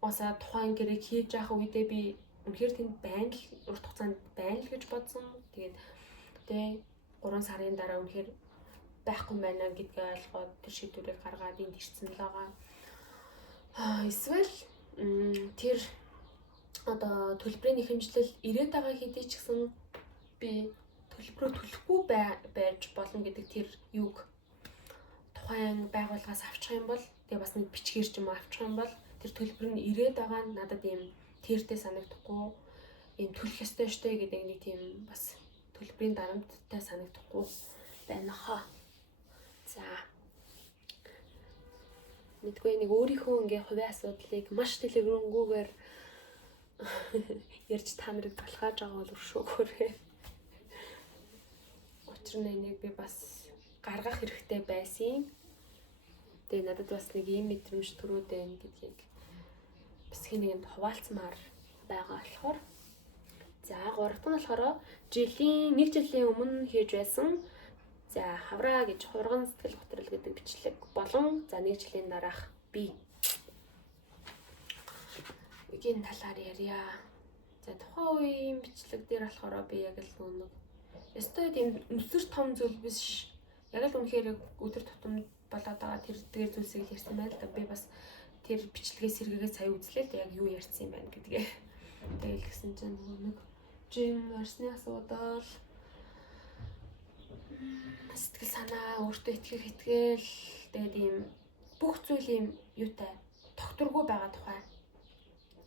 Осаа тухайн гэрээг хийж явах үедээ би үнэхээр тэнд байна л урт хугацаанд байна л гэж бодсон. Тэгээд тэг 3 сарын дараа үнэхээр байхгүй байна гэдгээ ойлгоод тэр шийдвэрийг гаргаад энд ирсэн л байгаа. Эсвэл тэр одоо төлбөрийн нэхэмжлэл ирээд байгаа хэдий ч гэсэн би төлбөрөө төлөхгүй байж болно гэдэг тэр юг тухайн байгууллагаас авчих юм бол тэгээ бас нэг бичгээр ч юм уу авчих юм бол тэр төлбөр нь ирээд байгаа нь надад ийм тэртэй санагдахгүй ийм төлөх ёстой штэ гэдэг нэг тийм бас төлбөрийн дарамттай санагдахгүй байна хаа. За. Мэдгүй нэг өөрийнхөө ингээ хувийн асуудлыг маш дэлгэрэнгүйгээр ярьж та нарыг талхааж байгаа бол өршөөгөөрэй. Учир нь энийг би бас гаргах хэрэгтэй байсан. Тэгээ надад бас нэг ийм мэдрэмж төрөөд байна гэдгийг бас хэнийг хуваалцмаар байгаа болохоор. За 3 дахь нь болохоор нэг жилийн өмнө хийж байсан за хавраа гэж хурган сэтгэл готрол гэдэг бичлэг болон за 1 жилийн дараах би эгийн талаар ярья. За тухайн үеийн бичлэг дээр болохоор би яг л нэг ёстой тийм өсөр том зүйл биш. Яг л үнэхээр өдөр тутамд болоод байгаа тэр зүйлсийг ярьсан байна л да. Би бас тэр бичлэгээс сэргээгээ сая үзлээ л яг юу ярьсан юм байна гэдгээ. Тэгэл гэсэн чинь нэг жим орсны асуудал сэтгэл санаа өөртөө итгэх итгэл тэгээд ийм бүх зүйл ийм юутай тогтворгүй байгаа тухай.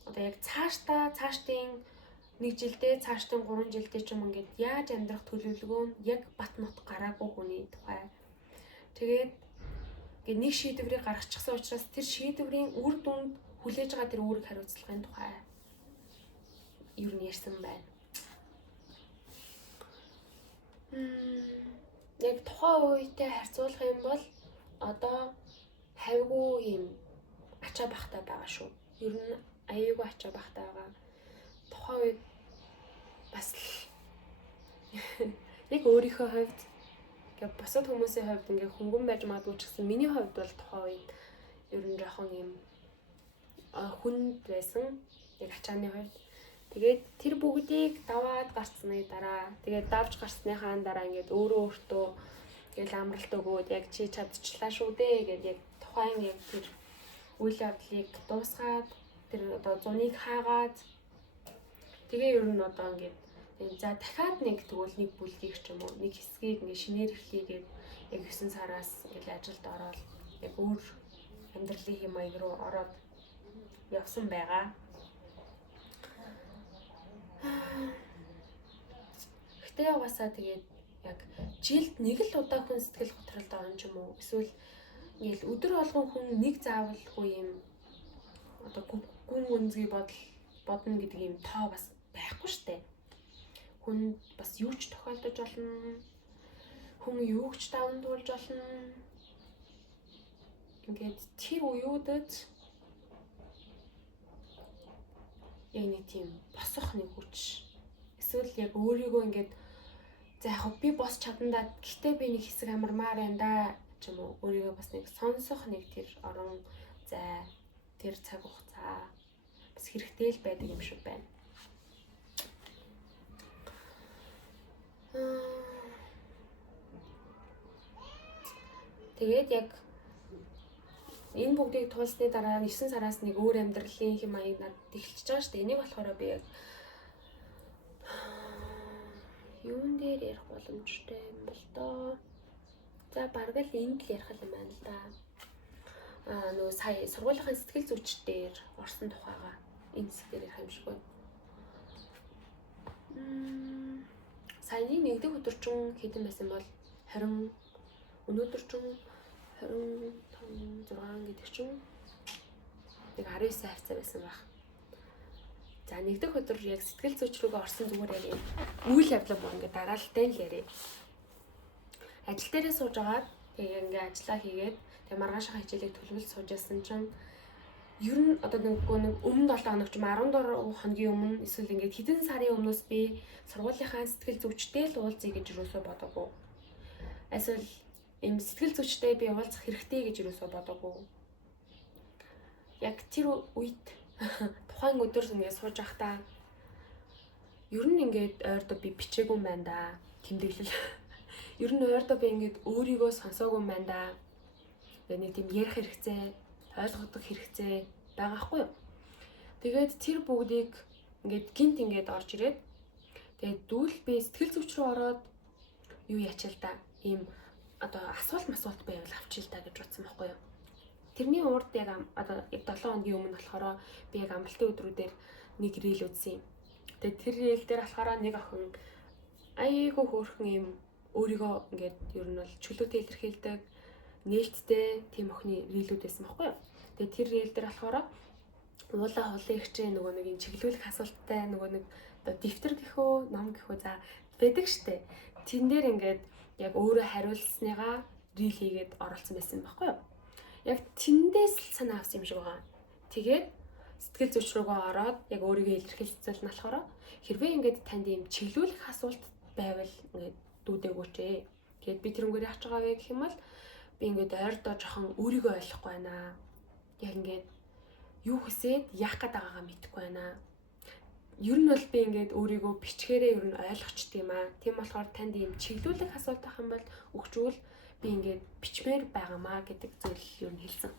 Одоо яг цаашдын 1 жилдээ цаашдын 3 жилдээ ч юм ингээд яаж амьдрах төлөвлөгөө нь яг бат нот гараагүй хүний тухай. Тэгээд ингээд нэг шийдвэрийг гаргачихсан учраас тэр шийдвэрийн үр дүнд хүлээж байгаа тэр үүрэг хариуцлагын тухай юу нь ярьсан байна. Яг тухайн үетэй харьцуулах юм бол одоо хавьгүй юм ачаа бахтай байгаа шүү. Ер нь аюулгүй ачаа бахтай байгаа. Тухайн үед бас яг өөрийнхөө хувьд ингээ бусад хүмүүсийн хувьд ингээ хөнгөн байж магадгүй ч гэсэн миний хувьд бол тухайн үед ер нь жоохон юм хүнд байсан. Яг ачааны хувьд. Тэгээд тэр бүгдийг даваад гарцсны дараа тэгээд давж гарсныхаа дараа ингээд өөртөө ингээл амралт өгөөд яг чи чадчихлаа шүү дээ гэдэг яг тухайн яг тэр үйл явдлыг дуусгаад тэр одоо зуныг хаагаад тэгээ ер нь одоо ингээд за дахиад нэг тэгвэл нэг бүлгийг ч юм уу нэг хэсгийг ингээд шинээр эхлэегээд яг 9 сараас ингээд ажилд ороод яг өөр амьдралын хэм маяг руу ороод явсан байгаа. Гэтэ яваасаа тэгээд яг жилд нэг л удаа хүн сэтгэл готролд орно ч юм уу эсвэл ингээл өдөр болгон хүн нэг заавалгүй юм одоо гүн гүнзгий бодно гэдэг юм тоо бас байхгүй штэ. Хүн бас юу ч тохиолдож болно. Хүн юу ч даван туулж болно. Ингээд тэр уюудад яг нэг тийм босох нэг хүч. Эсвэл яг өөрийгөө ингээд за яг би бос чадандаа гэхдээ би нэг хэсэг амармаар байна да ч юм уу өөрийгөө бас нэг сонсох нэг тэр орон зай тэр цаг хугацаа бас хэрэгтэй л байдаг юм шиг байна. Тэгээд яг энэ бүгдийг туулсны дараа 9 сараас нэг өөр амьдралын хэм маяг надад эхэлчихэж байгаа шүү дээ. Энийг болохоор би яг юун дээр ярих боломжтой юм бол доо. За бараг л энд л ярих юм байна л да. нөгөө сая сургуулийнхын сэтгэл зүйч дээр орсон тухайга энэ хэсэг дээр ярих юм шиг байна. Саяны нэгдүгээр өдөржин хэдэн байсан бол 20 өнөөдөр чинь 25 6 гэдэг чинь нэг 19 хавцаа байсан баг. За нэгдүгээр өдөр яг сэтгэл зүйч рүүгээ орсон зүгээр яг үйл явдлаа бүр ингээд дараалалтай л яриа. Ажил дээрээ сууж агаад тэгээ ингээд ажиллаа хийгээд тэгээ маргаашаа хичээлийг төлөвлөж суужсэн чинь ер нь одоо нэг өмнө 7 хоног ч 14 хоногийн өмнө эсвэл ингээд хэдэн сарын өмнөөс би сургуулийнхаа сэтгэл зүйчтэй л уулзъя гэж юусоо бодоагүй. Эсвэл ийм сэтгэл зүйчтэй би уулзах хэрэгтэй гэж юусоо бодоагүй. Яг тэр үед тухайн өдөр ингээд сууж байхдаа ер нь ингээд ойрдоо би бичээгүй юм байна да. Тэмдэглэл. Ер нь ойрдоо би ингээд өөрийгөө сонсоогүй юм байна да. Тэгээ нэг тийм ярих хэрэгцээ, ойлгох хэрэгцээ байгаа хгүй юу. Тэгээд тэр бүгдийг ингээд гинт ингээд орж ирээд тэгээд дүүл би сэтгэл зүйч рүү ороод юу ячаал та ийм одоо асуулт байвал авчил та гэж бодсон байхгүй юу. Тэрний урд яг одоо яг 7 хоногийн өмнө болохоор би яг амралтын өдрүүдээр нэг рeel үзсэн юм. Тэгээд тэр рeel дээр болохоор нэг охин айгүй хөөрхөн юм өөрийгөө ингээд ер нь бол чөлөөтэй илэрхийлдэг нээлттэй тийм охины реелүүд байсан байхгүй юу. Тэгээд тэр рeel дээр болохоор уулаа хулын ихчээ нөгөө нэг юм чиглүүлэх асуулттай нөгөө нэг одоо дэвтэр гэхөө ном гэхөө за байдаг штэ. Тэн дээр ингээд яг өөрөө хариулсныгаа рeel хийгээд оруулсан байсан байхгүй юу. Яг тэндээс л санаа авсан юм шиг байгаа. Тэгээд сэтгэл зүйч рүүгээ ороод яг өөрийгөө илэрхийлсэн нь болохоор хэрвээ ингээд танд ийм чиглүүлэх асуулт байвал ингээд дүүдэгөөч ээ. Тэгээд би тэрнгээр яах байгаа вэ гэх юм бол би ингээд ойрдоо жоохон өөрийгөө ойлгохгүй байна. Яг ингээд юу хүсээд яах гээд байгаагаа мэдэхгүй байна. Ер нь бол би ингээд өөрийгөө бичгээрээ ер нь ойлгочтой юм аа. Тийм болохоор танд ийм чиглүүлэх асуулт авах юм бол өгчвөл би ингээд бичмээр байгаамаа гэдэг зүйл ер нь хэлсэн.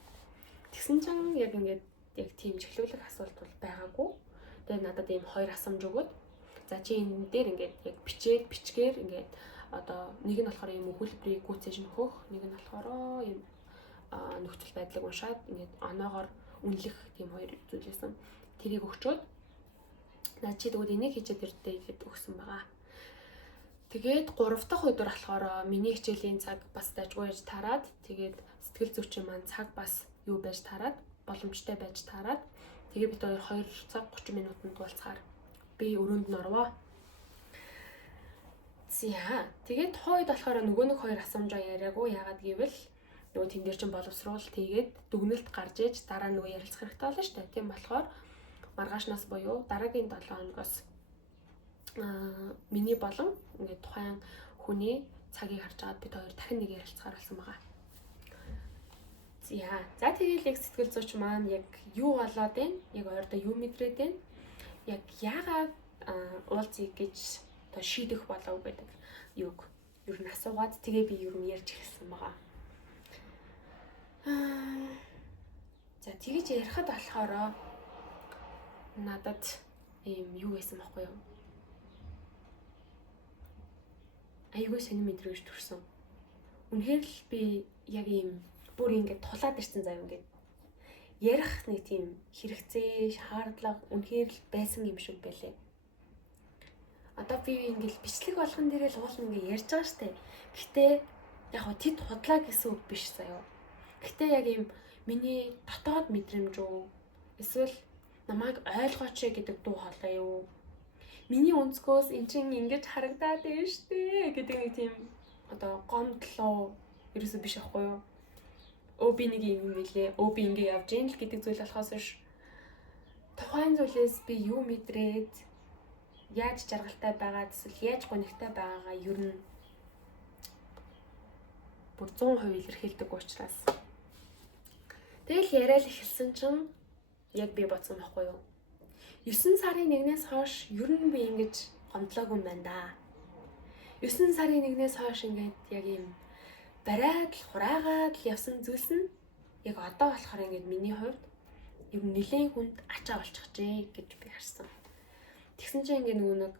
Тэгсэн чинь яг ингээд яг тийм чиглүүлэх асуулт бол байгаагүй. Тэгээд надад ийм хоёр асуумж өгөөд за чи энэ дээр ингээд яг бичгээр ингээд одоо нэг нь болохоор ийм өгүүлбэрийг гүйцээж нөхөх, нэг нь болохоор ийм нөхцөл байдлыг уншаад ингээд оноогоор үнэлэх тийм хоёр зүйлсэн. Тэрийг өгчөөд наад чи тэгвэл энийг хийчихэд ирдэ гэхэд өгсөн байгаа. Тэгээд 3 дахь өдөр болохоор миний хичээлийн цаг бас дажгүй яж тараад тэгээд сэтгэл зүйчийн маань цаг бас юу байж тараад боломжтой байж тараад тэгээд бид хоёр 2 цаг 30 минутанд уулзахаар би өрөөнд нь орвоо. За тэгээд хойд болохоор нөгөө нэг хоёр асуумжаа яриаггүй яагаад гэвэл нөгөө тэн дээр чинь боловсруулалт хийгээд дүгнэлт гарч иж дараа нөгөө ярилцах хэрэгтэй болно шүү дээ. Тийм болохоор маргаашнаас буюу дараагийн 7 хоногоос миний болон ингээд тухайн хүний цагийг харж аваад бид хоёр дахин нэг ярилцахаар болсон байгаа. За тэгээд яг сэтгэл зүйч маань яг юу болоод байна? Яг ойрдоо юу мэдрээд байна? Яг яагаад уулзъя гэж одоо шийдэх болов гэдэг юг ер нь асуугаад тэгээ би ер нь ярьж эхэлсэн байгаа. За тэгэж ярихад болохоор надад ийм юу байсан байхгүй юу? Айгүй сонир мэдрэмж төрсөн. Үнэхээр л би яг ийм бүр ингээд тулаад ирсэн заяа ингээд ярих нэг тийм хэрэгцээ, шаардлага үнэхээр л байсан юм шиг байлээ. Одоо би ингээд бичлэг болгон дээрээ л уулна ингээд ярьж байгаа штэ. Гэхдээ яг хөө тэд худлаа гэсэн үг биш заяа. Гэхдээ яг ийм миний дотоод мэдрэмж үү эсвэл намайг ойлгооч гэдэг дуу хоолой юу? Миний өнцгөөс эн чинь ингэж харагдаад байна штэ гэдэг нэг тийм одоо гомдлоо ерөөсөө биш аахгүй юу? Би нэг юм хэлээ. Би ингэ явж ийн л гэдэг зүйл болохоос биш. Тухайн зүйлээс би юу мэдрээд яаж жаргалтай байгаад эсвэл яаж гонигтай байгаагаа ер нь бүр 100% илэрхийлдэг учраас. Тэгэл яриад эхэлсэн чинь яг би бодсон байхгүй юу? 9 сарын 1-ээс хойш ер нь би ингэж гомдлоогүй юм байна да. 9 сарын 1-ээс хойш ингээд яг юм барайд л хураагаад л явсан зүйлс нь яг одоо болохоор ингээд миний хувьд ер нь нэлээд хүнд ачаа болчихжээ гэж би харсан. Тэгсэн чинь ингээд нөгөө нэг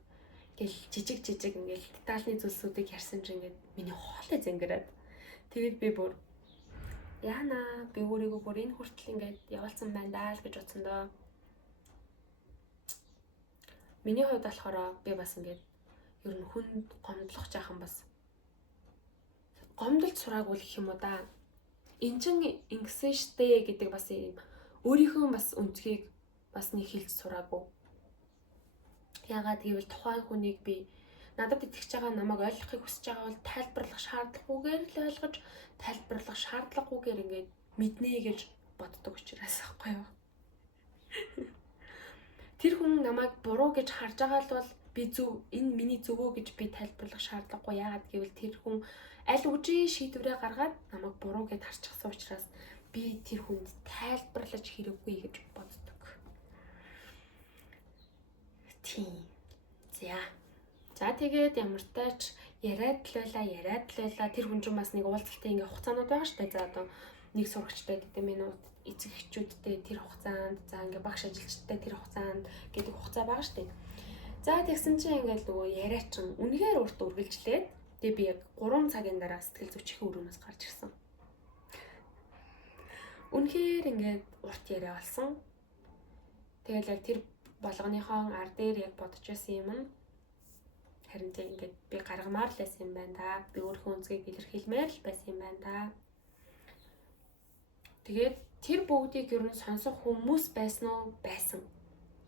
ингээл жижиг ингээл детальны зүйлсүүдийг харсан чинь ингээд миний хоолой зэнгэрээд тэгээд би бүр Яана би өөрийгөө бүр энэ хүртэл ингээд явуулсан байна даа л гэж бодсондоо. Миний хувьд болохоор би бас ингээд ер нь хүнд гомдлох жаахан бас гомдолж сураагүй л гэх юм уу да. Энд чин ингэсэн штэ гэдэг бас юм өөрийнхөө бас өнцгийг бас нэг хэлж сураагүй. Ягаад гэвэл тухайн хүнийг би надад итгэж байгаа намайг ойлгохыг хүсэж байгаа бол тайлбарлах шаардлагагүйгээр л ойлгож, тайлбарлах шаардлагагүйгээр ингээд мэднэ гэж боддог учраас аахгүй юу. Тэр хүн намайг буруу гэж харж байгаа л бол би зөв, энэ миний зөвөө гэж би тайлбарлах шаардлагагүй. Ягаад гэвэл тэр хүн аль үжийн шийдвэрээ гаргаад намайг буруу гэж харчихсан учраас би тэр хүнд тайлбарлаж хэрэггүй гэж боддог. Тийм. За тэгээд ямар тач яриад л байлаа. Тэр хүн ч бас нэг уулзалтын ингээ хугацаанууд байгаа штэ. За одоо нэг сурагчтай гэдэг минут эцэг эхчүүдтэй тэр хугацаанд, за ингээ багш ажилчтай тэр хугацаанд гэдэг хугацаа байгаа штэ. За тэгсэн чинь ингээл нөгөө яриа чин үнэхээр урт үргэлжлээд тэгээ би яг 3 цагийн дараа сэтгэл зүйчийн өрөөнөөс гарч ирсэн. Үнэхээр ингээд урт яриа болсон. Тэгэл яг тэр болгоныхон ар дээр яг бодож байсан юм нь харин тийм ингээд би гаргамаар л байсан юм байна да. Би өөрийнхөө үнцгийг илэрхийлмээр л байсан юм байна да. Тэгээд тэр бүгдийг ер нь сонсох хүмүүс байсан уу? Байсан.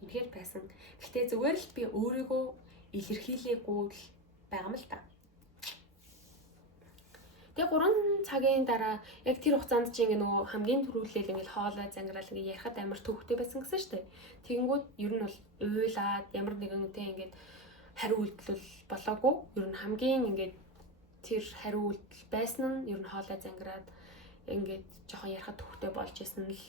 Үнэхээр байсан. Гэхдээ зүгээр л би өөрийгөө илэрхийлээгүй л байгаа юм л та. Тэгээ 3 цагийн дараа яг тэр хугацаанд чи ингээ нөгөө хамгийн түрүүлэл ингээл хоолой зангираал ингээ ярихад амар төвхтэй байсан гэсэн шүү дээ. Тэгэнгүүт ер нь бол уйлаад ямар нэгэн тэ ингээд хариу үйлдэл болоогүй. Ер нь хамгийн ингээд тэр хариу үйлдэл байсан нь ер нь хоолой зангираад ингээд жоохон ярихад төвхтэй болж исэн л.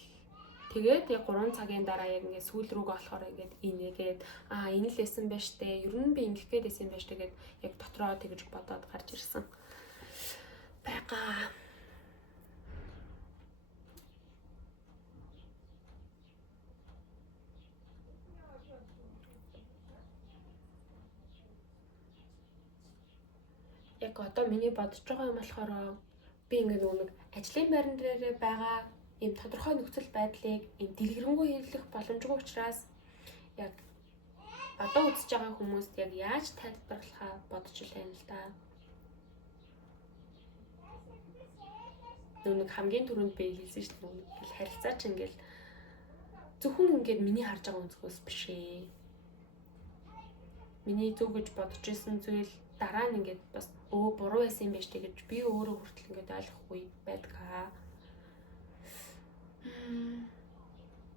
Тэгээд яг 3 цагийн дараа яг ингээ сүүл рүүгээ болохоор ингээд инээгээд энэ л байсан байж тээ. Ер нь би ингэх гээд байсан байж тэгээд яг дотроо тэгж бодоод гарч ирсэн. Бага. Яг одоо миний бодож байгаа юм болохоор би ингээ нэг ажлын байран дээр байгаа ийм тодорхой нөхцөл байдлыг ийм дэлгэрэнгүй хэрэглэх боломжгүй учраас яг одоо үзэж байгаа хүмүүст яг яаж тайлбарлахаа бодож байна л да. Нэг хамгийн түрүүнд би хэлсэн шүү дээ. Ингээл харилцаа ч ингээл зөвхөн ингээд миний харж байгаа өнцгөөс биш ээ. Миний зөв гэж бодож исэн зүйл дараа нь ингээд бас буруу байсан юм байна штэ гэж би өөрөө хүртэл ингээд ойлгохгүй байдаг аа.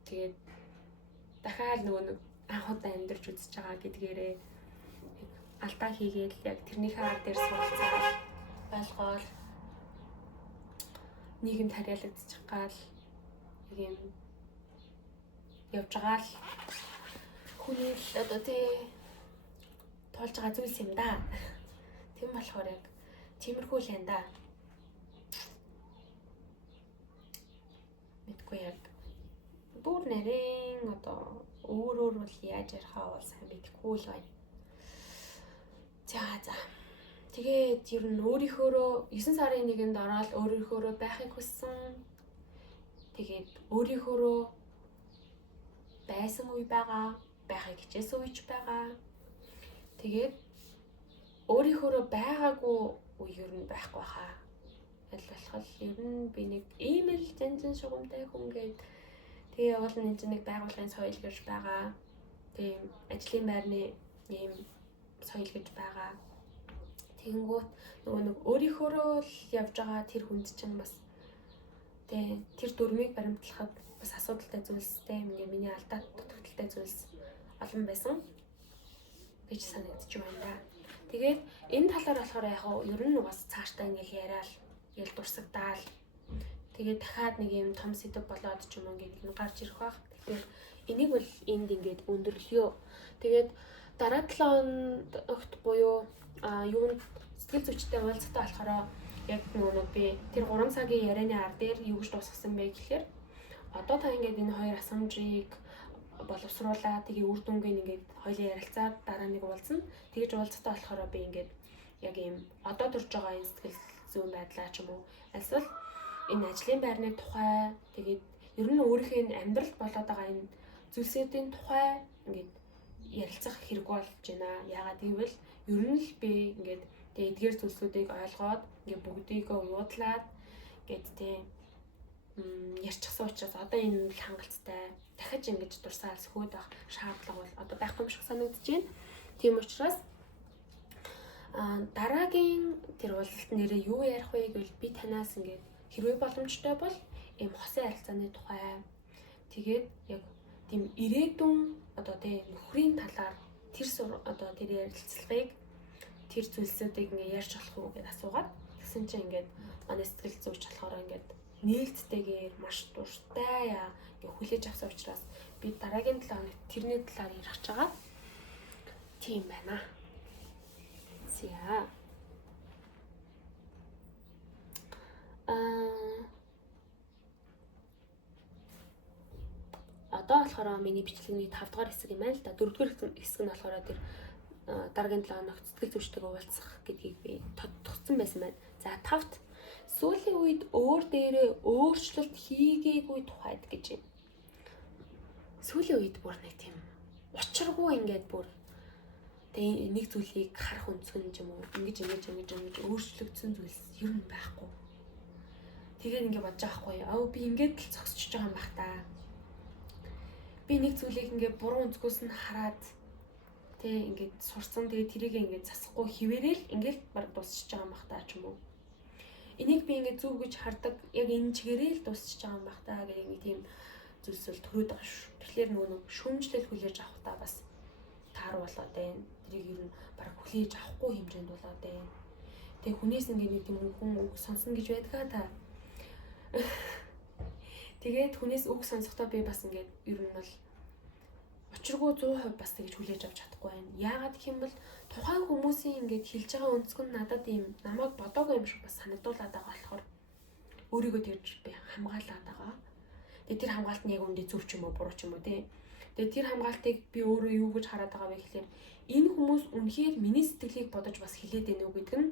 Тэгээд дахиад нөгөө нэг анхудаа амьдарч үзэж байгаа гэдгээрээ алдаа хийгээл яг тэрнийхээ ар дээр суулцаад ойлгоол нийгэмд харьяалагдчих гал нэг юм явж байгаа л хүний л одоо тий тоолж байгаа зүйлс юм да. Тийм болохоор яг тиймэрхүү л юм да. Мэдгүй яг бүр нарийн одоо өөрөөр бол яаж ярихаа бол сайн мэдэхгүй л байна. За. Тэгээд ер нь өөрийнхөөрөө 9 сарын 1-нд ороод өөрийнхөөрөө байхыг хүссэн. Тэгээд өөрийнхөөрөө байсан үе байгаа, байхыг хичээсэн үеч байгаа. Тэгээд өөрийнхөөрөө байгаагүй үе ер нь байхгүй хаа. Аль болох ер нь би нэг имэйл зэнзэн шугамтай хүн гээд тэгээ явуулна энэ нэг байгууллагын соёл гэж байгаа. Тийм ажлын байрны ийм соёл гэж байгаа. Тэгэнгүүт нөгөө нэг өөрийнхөөрөө л явж байгаа тэр хүнд чинь бас тэр дүрмийг баримтлахад бас асуудалтай зүйлстэй ингээ миний алдаа дутагдaltaй зүйлс олон байсан гэж санагдчих байна да. Тэгээд энэ талаар болохоор яг ер нь бас цаашдаа ингээл яриад ингээл дурсагдаал тэгээд дахиад нэг юм том сэдв болоод ч юм уу ингээд энэ гарч ирэх байх. Тэгэхээр энийг бол энд ингээд өндөрлөё. Тэгээд дараа 7 хоногт буюу юунд сэтгэл зүйчтэй уулзалтаа болохоор яг нөгөө би тэр 3 цагийн ярианы ар дээр юу гэж дуусгасан бэ гэхээр одоо та ингээд энэ хоёр асуумжийг боловсруулаад тэгээ үр дүнгээ ингээд хоёлын ярилцаад дараа нэг уулзна. Тэгэж уулзалтаа болохоор би ингээд яг ийм одоо төрж байгаа энэ сэтгэл зүйн байдлаа ч юм уу альсвал энэ ажлын байрны тухай тэгээд ер нь өөрийнхөө амьдралд болоод байгаа энэ зүйлсүүдийн тухай ингээд ярилцах хэрэг болж байна. Яагаад гэвэл ер нь л би ингээд тэгээ эдгээр зүйлсүүдийг ойлгоод ингээд бүгдийг уудлаад гээд тэг ярьчихсан учраас одоо энэ л хангалттай дахиж ингэж дурсаар сөхөөд байх шаардлага бол одоо байхгүй юм шиг санагдаж байна. Тийм учраас дараагийн тэр уулзалт нэрээ юу ярих вэ гэвэл би танаас ингээд хэрвээ боломжтой бол ийм хосын харилцааны тухай тэгээд яг тийм ирээдүйн одоо тийм нөхрийн талаар тэр одоо тэр ярилцлагыг тэр зүйлсүүдийг ингээд ярьж болох уу гэдээ асуугаад тэгсэн чинь ингээд манай сэтгэл зүйч болохоор ингээд нээлттэйгээр маш дуртай ингээ хүлээж авсан учраас би дараагийн 7 хоногт тэрний талаар ярих гэж байгаа. Тийм байна. За. Одоо болохоор миний бичлэгийн 5 дугаар хэсэг юм байна л да. 4 дугаар хэсэг нь болохоор тэр дараагийн 7 хоногт сэтгэл зүйчтэйгээ уулзах гэдгийг би тодтогцсон байсан байна. За 5-т сүүлийн үед өөр дээрээ өөрчлөлт хийгээгүй тухайд гэж юм. Сүүлийн үед бүр нэг тийм учиргүй ингээд бүр тэгээ нэг зүйлийг харах өнцгөн юм уу ингэж өөрчлөгдсөн зүйлс ер нь байхгүй. Тэгээд ингээд бодож байгаа хгүй юу. Би ингээд л зогсчихж байгаа юм бах та. Би нэг зүйлийг ингээд буруу өнцгөөс нь хараад тэгээ ингээд сурцсан тэгээ тэрийг ингээд засахгүй хിവэрэл ингээд баг дуусчихж байгаа юм бах та ч юм уу. Энийг би ингээд зүг гэж хардаг яг энэ чигээрээ л дуусчихж байгаа юм бах та гэх нэг тийм зүйлс бол төрөөд байгаа шүү. Тэгэхээр нөгөө шүүмжлэл хүлээж авах та бас таар болоод байна. Тэрийг ер нь баг хүлээж авахгүй хэмжээнд болоод байна. Тэгээ хүнээс ингээд нэг тийм хүн үг сонсно гэж байдгаа та. Тэгээд хүнээс үг сонсохдоо би бас ингээд ер нь бол учиргүй 100% бас тэгж хүлээж авч чадахгүй байна. Яагаад гэх юм бол тухайн хүмүүсийн ингээд хэлж байгаа өнцгөн надад ийм намайг бодоогүй юм шиг бас санагдуулаад байгаа болохоор өөрийгөө тэгж би хамгаалаад байгаа. Тэгээ тэр хамгаалт нь яг үндэ зөв ч юм уу буруу ч юм уу тий. Тэгээ тэр хамгаалтыг би өөрөө юу гэж хараад байгаа вэ гэхээр энэ хүмүүс үнэхээр миний сэтгэлийг бодож бас хэлээд байна уу гэдэг нь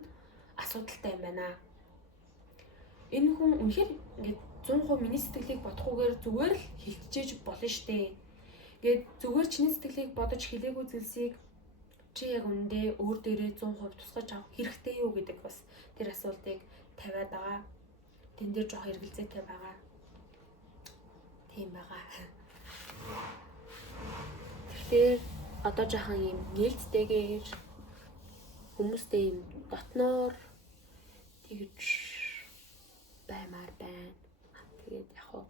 асуудалтай юм байна. Энэ хүн үнэхээр ингээд 100% миний сэтгэлийг бодохгүйгээр зүгээр л хэлчихэж болно штэ. Ингээд зүгээр чиний сэтгэлийг бодож хэлээгүй зүйлсийг чи яг үндэ өөр дээрээ 100% тусгаж авах хэрэгтэй юу гэдэг бас тэр асуултыг тавиад байгаа. Тэн дээр жоох эргэлзээтэй байгаа. Тийм байгаа. Тэгэхээр одоо жоохон юм нээлттэйгээр хүмүүстэй юм дотноор тэгж баймаар байна. Тэгээд яг хоо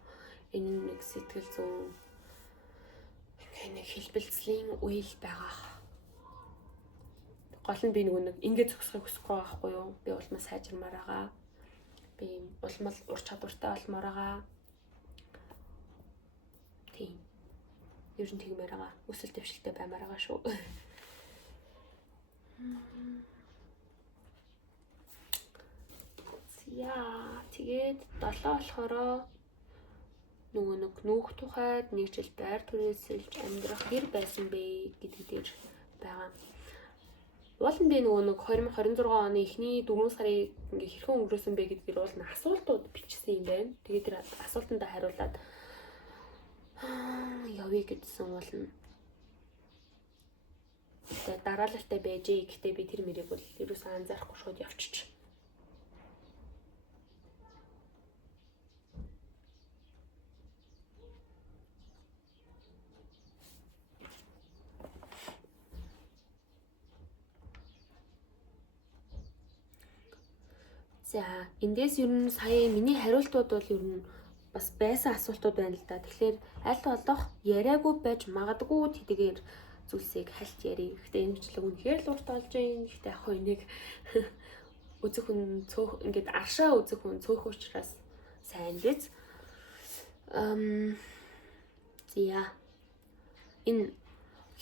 энэ нэг сэтгэл зүйн нэг хэлбэлцлийн үйл байгаа. Гол нь би нэг ингэж зогсохыг хүсэхгүй байгаа байхгүй юу? Би улмаас сайжирмаар байгаа. Би улмал ур чадвартай болмоор байгаа. Тийм. Ер нь тэгмээр байгаа. Өсөл дэвшилтэй баймаар байгаа шүү. Яа, тэгээд 7 болохоро нөгөө нэг нүүх тухайд нэг жил байр түрээсэлж амьдрах хэр байсан бэ гэдэг дээр байгаа. Уул нь би нөгөө нэг 2026 оны эхний 4 сарыг ингээ хэрхэн өнгөрөөсөн бэ гэдгээр уул нь асуултууд бичсэн юм байна. Тэгээд тэр асуултанд хариулаад явъя гэдсэн уул нь. Тэгээд дараалалтай байжээ. Гэхдээ би тэр мэрийг бол ерөөсөө анзаарахгүй шууд явчих. За, эндээс ер нь сая миний хариултууд бол ер нь бас байсан асуултууд байна л да. Тэгэхээр аль болох яриаггүй байж магадгүй тэдгээр зүйлсийг хальт ярив. Гэхдээ энэ бичлэг үнэхээр л урт болж байна. Гэхдээ яг хөө энийг үзэх хүн цөөх ингээд аршаа үзэх хүн цөөх учраас сайн биз. Зя. Энэ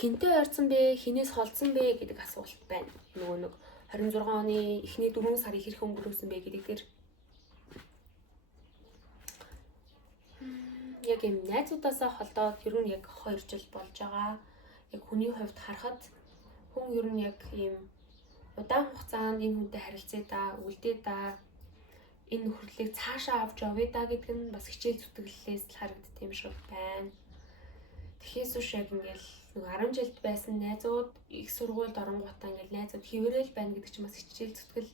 хинтээ ойрцсон бэ, хинээс холдсон бэ гэдэг асуулт байна. Нөгөө нэг 26 оны эхний 4 сарыг хэрхэн өнгөрөөсөн бэ гэдэг дээр яг юм найзуудаасаа холдоод ер нь яг 2 жил болж байгаа. Яг хүний хувьд харахад хүн ер нь яг ийм удаан хугацаанд энэ хүнтэй харилцаа да, үлдээ да. энэ нөхөрлөлийг цаашаа авч явъя да гэдэг нь бас хичээл зүтгэлээс л харагддаг юм шиг байна. Тэгэхээс үүш яг ингээл нэг 10 жилд байсан найзууд их сургуульд оронгуудаа ингээл найзууд хэврээл байна гэдэг чинь бас хичээл зүтгэл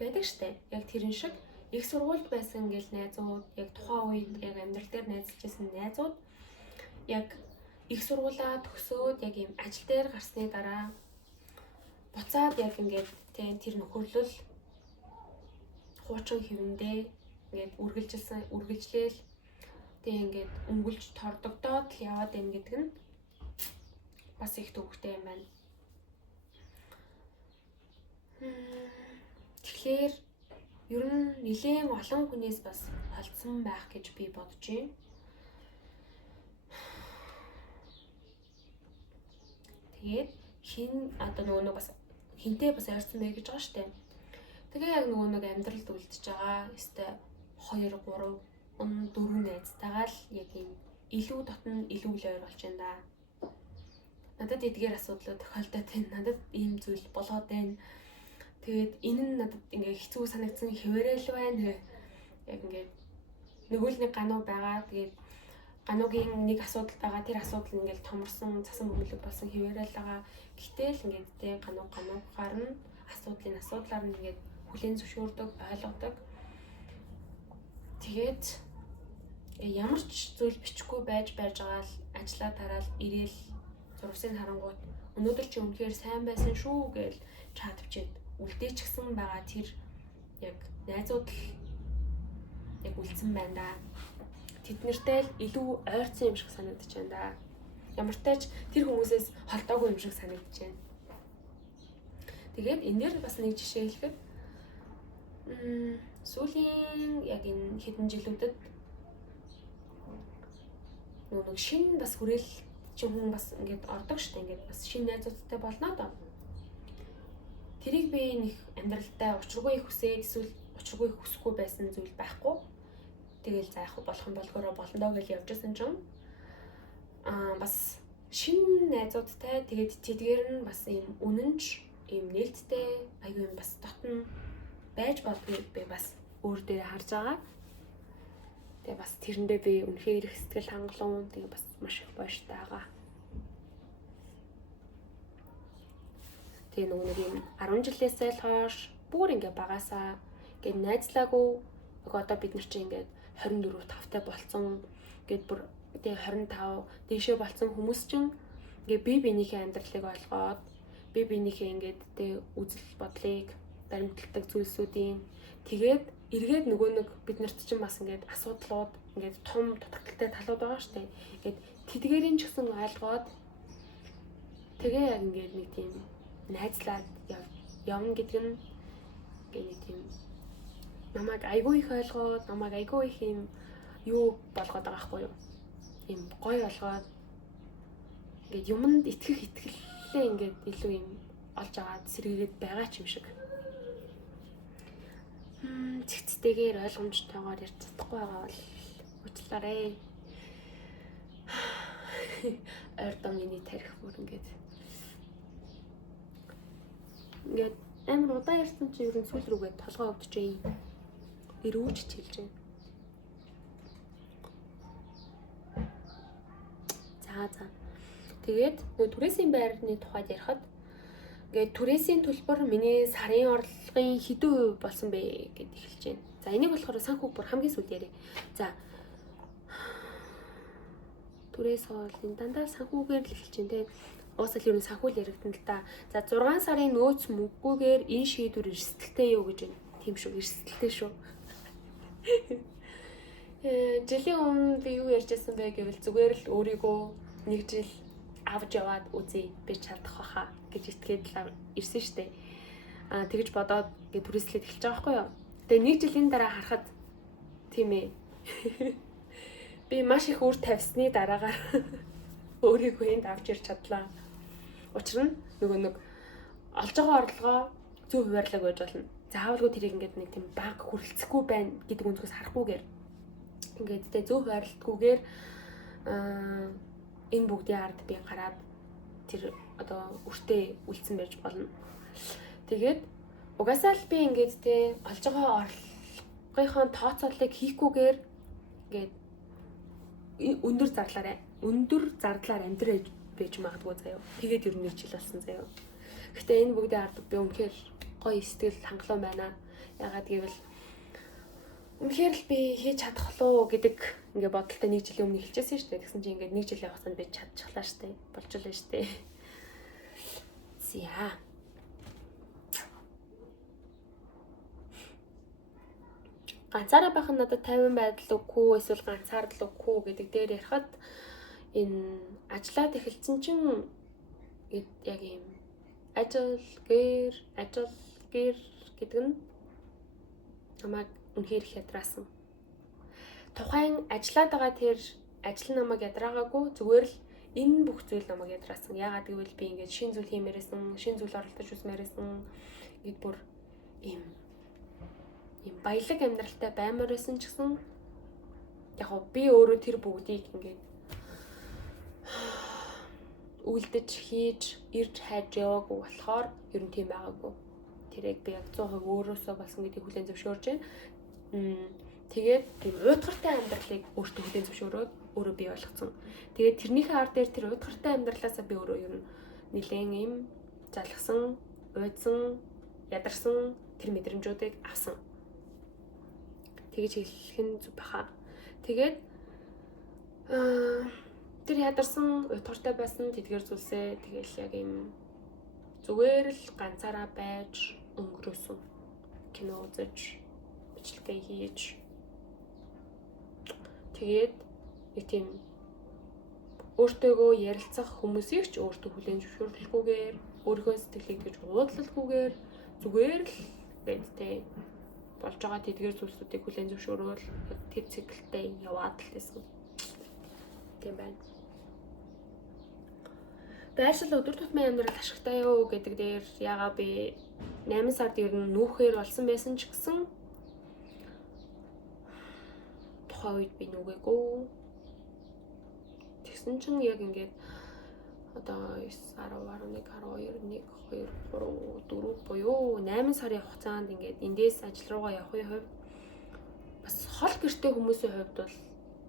байдаг штэ. Яг тэрэн шиг их сургуульд байсан ингээл найзууд яг тухайн үед яг амьдрал дээр найзалж байсан найзууд яг их сургуулаа төгсөөд яг юм ажил дээр гарсны дараа буцаад яг ингээд тэр нөхөрлөл хуучин хэвэндээ ингээд үргэлжлээл тэг ингээд өнгөлж тордогдоод л яваад байна гэдэг нь бас их төвөгтэй юм байна. Тэгэхээр ер нь нэлээд олон хүнээс бас холдсон байх гэж би бодож байна. Тэгээд хин одоо нөгөө бас хинтээ бас ойрсон байх гэж байгаа штэ. Тэгээ яг нөгөө нэг амьдралд үлдчихэж байгаа өстэй 2 3 4 найзтайгаа л яг юм илүү дотн илүү л ойр болж байна да. Надад эдгээр асуудлууд тохиолдоод байна. Надад ийм зүйл болоод байна. Тэгээд энэ нь надад ингээ хэцүү санагдсан хэвээрэл байна. Яг ингээ нөгөө л нэг гануу байгаа. Тэгээд гануугийн нэг асуудал байгаа. Тэр асуудал ингээл томорсон, цасан бөмбөлөг болсон хэвээрэл байгаа. Гэтэл ингээд тэ гануугаар нь асуудлаар нь ингээд хүлээн зөвшөөрдөг, ойлгодог. Тэгээд ямар ч зүйл бичихгүй байж байгаа л ажиллаа тараал ирээл зурвсын харангуут өнөөдөр чи үнэхээр сайн байсан шүү гэж чат бичээд үлдээчихсэн байгаа тэр яг найзууд л яг үлдсэн байна да. Тэд нартай л илүү ойрцсон юм шиг санагдаж байна да. Ямар ч тач тэр хүмүүсээс холдоогүй юм шиг санагдаж байна. Тэгээд энэ дээр бас нэг жишээ хэлэхэд сүүлийн яг энэ хэдэн жилүүдэд нэг шинэ бас хүрээл чи хүн бас ингээд ордог штэ ингээд бас шинэ найзуудтай болно доо. Тэрийг би нэг амьдралдаа учиргүй хүсээд эсвэл учиргүй хүсэхгүй байсан зүйл байхгүй. Тэгэл за яг болох юм болгороо болондоо гэж явж байсан чинь бас шинэ найзуудтай тэгээд тэдгээр нь бас юм үнэнч юм нээлттэй аюу юм бас дотн байж болдгийг би бас өөр дээр харж байгаа. Тэгээ бас тэрэндээ би үнэхээр их сэтгэл хангалуун тэгээ бас маш их баяртай байгаа. Тэгээ нөгөө нэг юм 10 жилээсээ л хойш бүр ингээ багасаа ингээ найзлаагүй одоо бид нар чинь ингээ 24 5-тай болцсон гээд бүр тэгээ 25 дэшээ болцсон хүмүүс чинь ингээ бие биенийхээ амьдралыг олгоод бие биенийхээ ингээд тэгээ үзэл бодлыг баримталдаг зүйлсүүдийн тэгээд эргээд нөгөө нэг бид нарт чинь бас ингээд асуудлууд ингээд том дутагдaltaй талууд байгаа шүү дээ. Ингээд тэдгээрийн ч гэсэн ойлгоод тэгээ яг ингээд нэг тийм найзлаад явна гэдэг нь ингээд нэг тийм намайг айгүй их ойлгоод намайг айгүй их юм юу болгоод байгаа байхгүй юу? Им гоё болгоод ингээд юмд итгэх итгэлээ ингээд илүү юм олж аваад сэргээгээд байгаа ч юм шиг. Цэгцтэйгээр ойлгомжтойгоор ярьж чадахгүй байгаа бол уучлаарай. Ойрдоо миний тарих бүр ингээд амар удаа ярьсан чи ерөн сүүл рүүгээ толгой өвдөж ирүүч хэлж байна. За. Тэгээд нөгөө түрээсийн байрны тухайд ярихад ингээд түрээсийн төлбөр миний сарын орлогын хэдэн хувь болсон бэ гэд эхэлж байна. За энийг болохоор санхүүг бүр хамгийн сүүлд яриа. За түрээс хоолны дандаа санхүүгээр л эхэлж байна те. Уусал ер нь санхүүл яригдана л да. За 6 сарын нөөц мөнгөгүйгээр энэ шийдвэр эрсдэлтэй юу гэж байна. Тийм шүү, эрсдэлтэй шүү. Жилийн өмнө би юу ярьжсэн бэ гэвэл зүгээр л өөрийгөө нэг жил авч яваад үзье би чадах баха гэж итгээд л ирсэн штэ. Тэгж бодоод ингээ түрээслээд эхэлж байгаа байхгүй юу. Тэгээ нэг жилийн дараа харахад тийм ээ. Би маш их үр тавьсны дараагаар өөрийгөө энд авч ирч чадлаа. Учир нь нөгөө нэг олж байгаа орлогоо зөв хуваарлаг байж болно. Заавалгүй тэрийг ингээд нэг тийм баг хүрэлцэхгүй байна гэдэг үнцгээс харахгүйгээр ингээд тэ зөв хуваарлтгүйгээр энэ бүгдийн ард би гараад тэр одоо өртөө үлдсэн байж болно. Тэгээд угаасаа л би ингээд тэ олж байгаа гийнхаа тооцооллыг хийхгүйгээр ингээд өндөр зардлаар амьдраж байж магадгүй заяа. Тэгээд ер нь нэг жил болсон заяа. Гэхдээ энэ бүгдийн ард би үнэхээр гоё сэтгэл хангалуун байна. Ягаад гэвэл үнэхээр л би хийж чадах луу гэдэг ингээ бодолтой нэг жилийн өмнө хэлчихсэн шүү дээ. Тэгсэн чинь ингээ нэг жилийн хугацаанд би чадчихлаа шүү дээ. Болчихлоо шүү дээ. Зя. Ганцаараа байх нь надад 50 байдал үгүй эсвэл ганцаардал үгүй гэдэг дээр ярихад энэ ажиллаад эхэлсэн чинь яг юм ажил гэр гэдэг нь намайг үнэхээр их ядраасан. Тухайн ажиллаад байгаа тэр ажил намайг ядраагаагүй, зүгээр л энэ бүх зүйл намайг ядраасан. Яагаад гэвэл би ингээд шин зүйл хиймээрсэн, шин зүйл оролдож үзмээрсэн гэд бүр юм баялаг амьдралтай баймаар байсан ч гэсэн яг гоо би өөрөө тэр бүгдийг ингээд үлдэж хийж ирж хайж яваагүй болохоор ер нь тийм байгаагүй. Тэрийг би яг 100% өөрөөсөө болсон гэдгийг хүлээн зөвшөөрж байна. Тэгээд тийм уйдгартай амьдралыг өөртөө хүлээн зөвшөөрөөд өөрөө бий болгоцсон. Тэгээд тэрнийхээ ар дээр тэр уйдгартай амьдралаасаа би өөрөө ер нь нэлээд юм залгсан, уйдсан, ядарсан тэр мэдрэмжүүдийг авсан. Тэгэж хэлэх нь зүг баха. Тэгээд тэр ядарсан, уйдгартай байсан тэдгээр зүйлсээ тэгэл яг юм зүгээр л ганцаараа байж өнгөрөөсөн. Кино үзэж, бичлэгээ хийж. Тэгээд нэг тийм өөртөөгөө ярилцах хүмүүсийг ч өөртөө хүлээн зөвшөөрөлгүйгээр, өөрийнхөө сэтгэлийг гэж уудлалгүйгээр зүгээр л гэдтэй болж байгаа тэдгээр зүйлсүүдийг хүлээн зөвшөөрөөл тэр циклтэй яваад л байсан. Тийм байна. Байшил өдөр тутмын амьдрал ашигтай юу гэдэг дээр ягаа би 8 сард ер нь нүүхээр болсон байсан ч гэсэн тухайн үед би нүгээгүй. Тэгсэн чинь яг ингээд одоо 9, 10, 11, 12, 1, 2, 3, 4 буюу 8 сарын хугацаанд ингээд эндээс ажил руугаа явахын хувьд бас хол гэртэй хүмүүсийн хувьд бол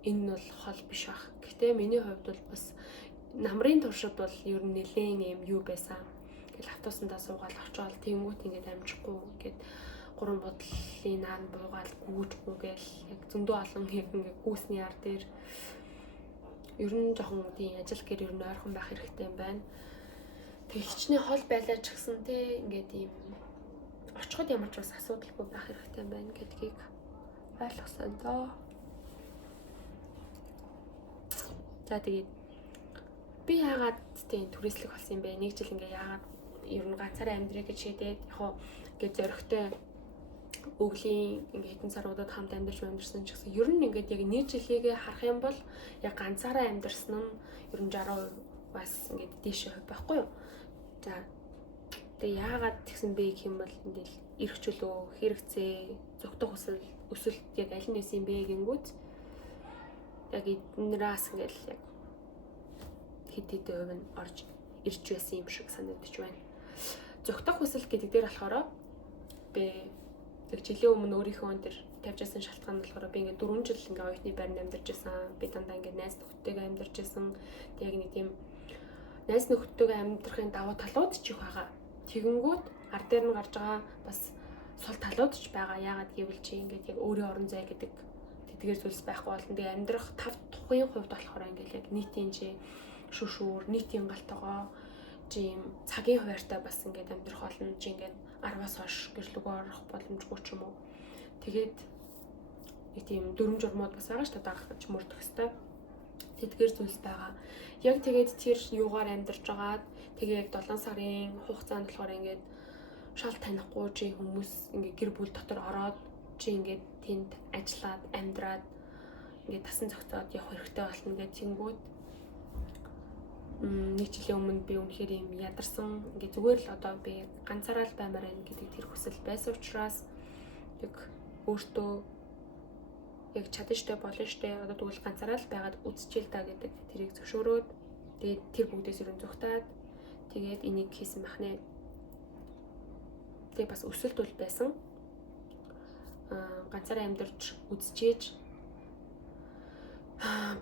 энэ нь бол хол биш ах. Гэхдээ миний хувьд бол бас намрын туршид бол ер нь нэлээд юм юу байсан. Ингээл автобусандаа суугаад очиод тэнгуут ингээд амжихгүй ингээд 3 бодлын наан буугаал гүүжгүйгээл яг зөндөө олон яг ингээд гүйсний ар дээр ер нь жоохон тийм ажил гэр ер нь ойрхон байх хэрэгтэй юм байна. Тэг хичнээн хол байлаа ч гэсэн те ингээд ийм очиход ямар ч бас асуудалгүй байх хэрэгтэй юм байна гэдгийг ойлгосон доо. За тэгээд би яагаад тийм түрээслэх болсон юм бэ? Нэг жил ингээ яагаад ер нь ганцаараа амьдрэх гэж шийдээд яг ингээд зөрөгтэй өвлийн ингээ хэдэн саруудад хамт амьдарсан ч гэсэн ер нь ингээд яг нэг жилийгээ харах юм бол яг ганцаараа амьдарсан нь ер нь 60% бас ингээд дээшээ хувь байхгүй юу? За тэгээ яагаад тэгсэн бэ гэх юм бол энэ эрх чөлөө, хэрэгцээ, зөвхөн өсөлт яг аль нь нэсэн юм бэ гингүүт яг эднээс ингээл яг хэд хувь нь орж ирж байсан юм шиг санагдаж байна. Зөвхөн хүсэл гэдэг дээр болохоор би яг жилийн өмнө өөрийнхөө өн дээр тавьж байсан шалтгаан нь болохоор би ингээд 4 жил ингээд оюутны байранд амьдарч байсан. Би дандаа ингээд найз нөхдөдтэйгээ амьдарч байсан. Тэг яг нэг тийм найз нөхдөдтэйгээ амьдрахын давуу талууд ч их байгаа. Тэгэнгүүт ар дээр нь гарч байгаа бас сул талууд ч байгаа. Яагаад гэвэл чи ингээд яг өөрийн орон зай гэдэг тэдгээр зүйлс байхгүй болно. Тэгээ амьдрах 5 тухайн хувьд болохоор ингээд яг нийтийн чи шүшүүр, нийтийн галтойгоо чи юм цагийн хуваартай бас ингээд амьдрах болно. Чи ингээд 10-аас хойш гэрлүүгөө орох боломжгүй ч юм уу. Тэгээд нэг тийм дүрм журмууд бас байгаа шүү дээ дагах гэж мөрдөх хэвээр. Тэдгээр зүйлс байгаа. Яг тэгээд тэр юугаар амьдарч байгаад тэгээ яг 7 сарын хугацаанд болохоор ингээд шал танихгүй чи хүмүүс ингээд гэр бүл дотор ороод чи ингээд тэнд ажиллаад амьдраад ингээд тасан зохицоод явах хэрэгтэй болно гэж зингүүд нэг жилийн өмнө би үнэхээр юм ядарсан. Ингээд зүгээр л одоо би ганцаараа л баймаар байна гэдэг тэр хүсэл байсан учраас яг өөртөө яг чадна штэ болно штэ одоо тэгвэл ганцаараа л байгаад үзчихэл та гэдэг тэрийг зөвшөөрөөд тэгээд тэр бүгдээс өрн зүгтаад тэгээд энийг хийсэн бахнэ. Тэгээ бас өсөлт бол байсан. ганцаараа амьдарч үзчихээж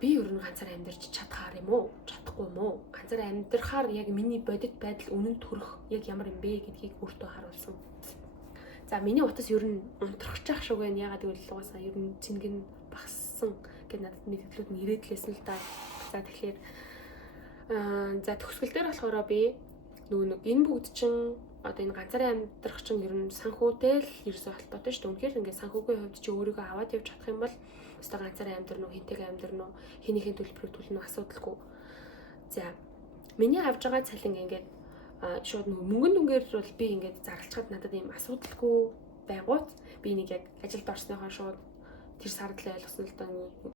би ер нь ганцаараа амьдарч чадхаар юм уу? Чадахгүй юм уу? Ганцаараа амьдрахаар яг миний бодит байдал үнэн төрөх яг ямар юм бэ гэдгийг өөртөө харуулсан. За миний утас ер нь унтрахчих шиг байна. Ягаад гэвэл угаасаа ер нь цэнгэг нь багассан гэдэг надад мэдээлүүд нь ирээд лээсэн л да. За тэгэхээр за төгсгөл дээр болохоор би нэг энэ бүгд чинь одоо энэ ганцаараа амьдрах чинь ер нь санхүүтэй л ерөөсөө холбоотой шүү дээ. Үнэхээр ингээд санхүүгийн хувьд чи өөрийгөө аваад явж чадах юм бол өстой ганцаараа амьдрах уу, хинтэйгээ амьдрах уу, хинийхэн төлбөрийг төлнө үү асуудалгүй. За миний авж байгаа цалин ингээд шууд нэг мөнгөн дүнгээр бол би ингээд зарлцгаад надад ийм асуудалгүй байгуут би нэг яг ажилд орсныхоо шууд тэр сард л ойлгосон л доо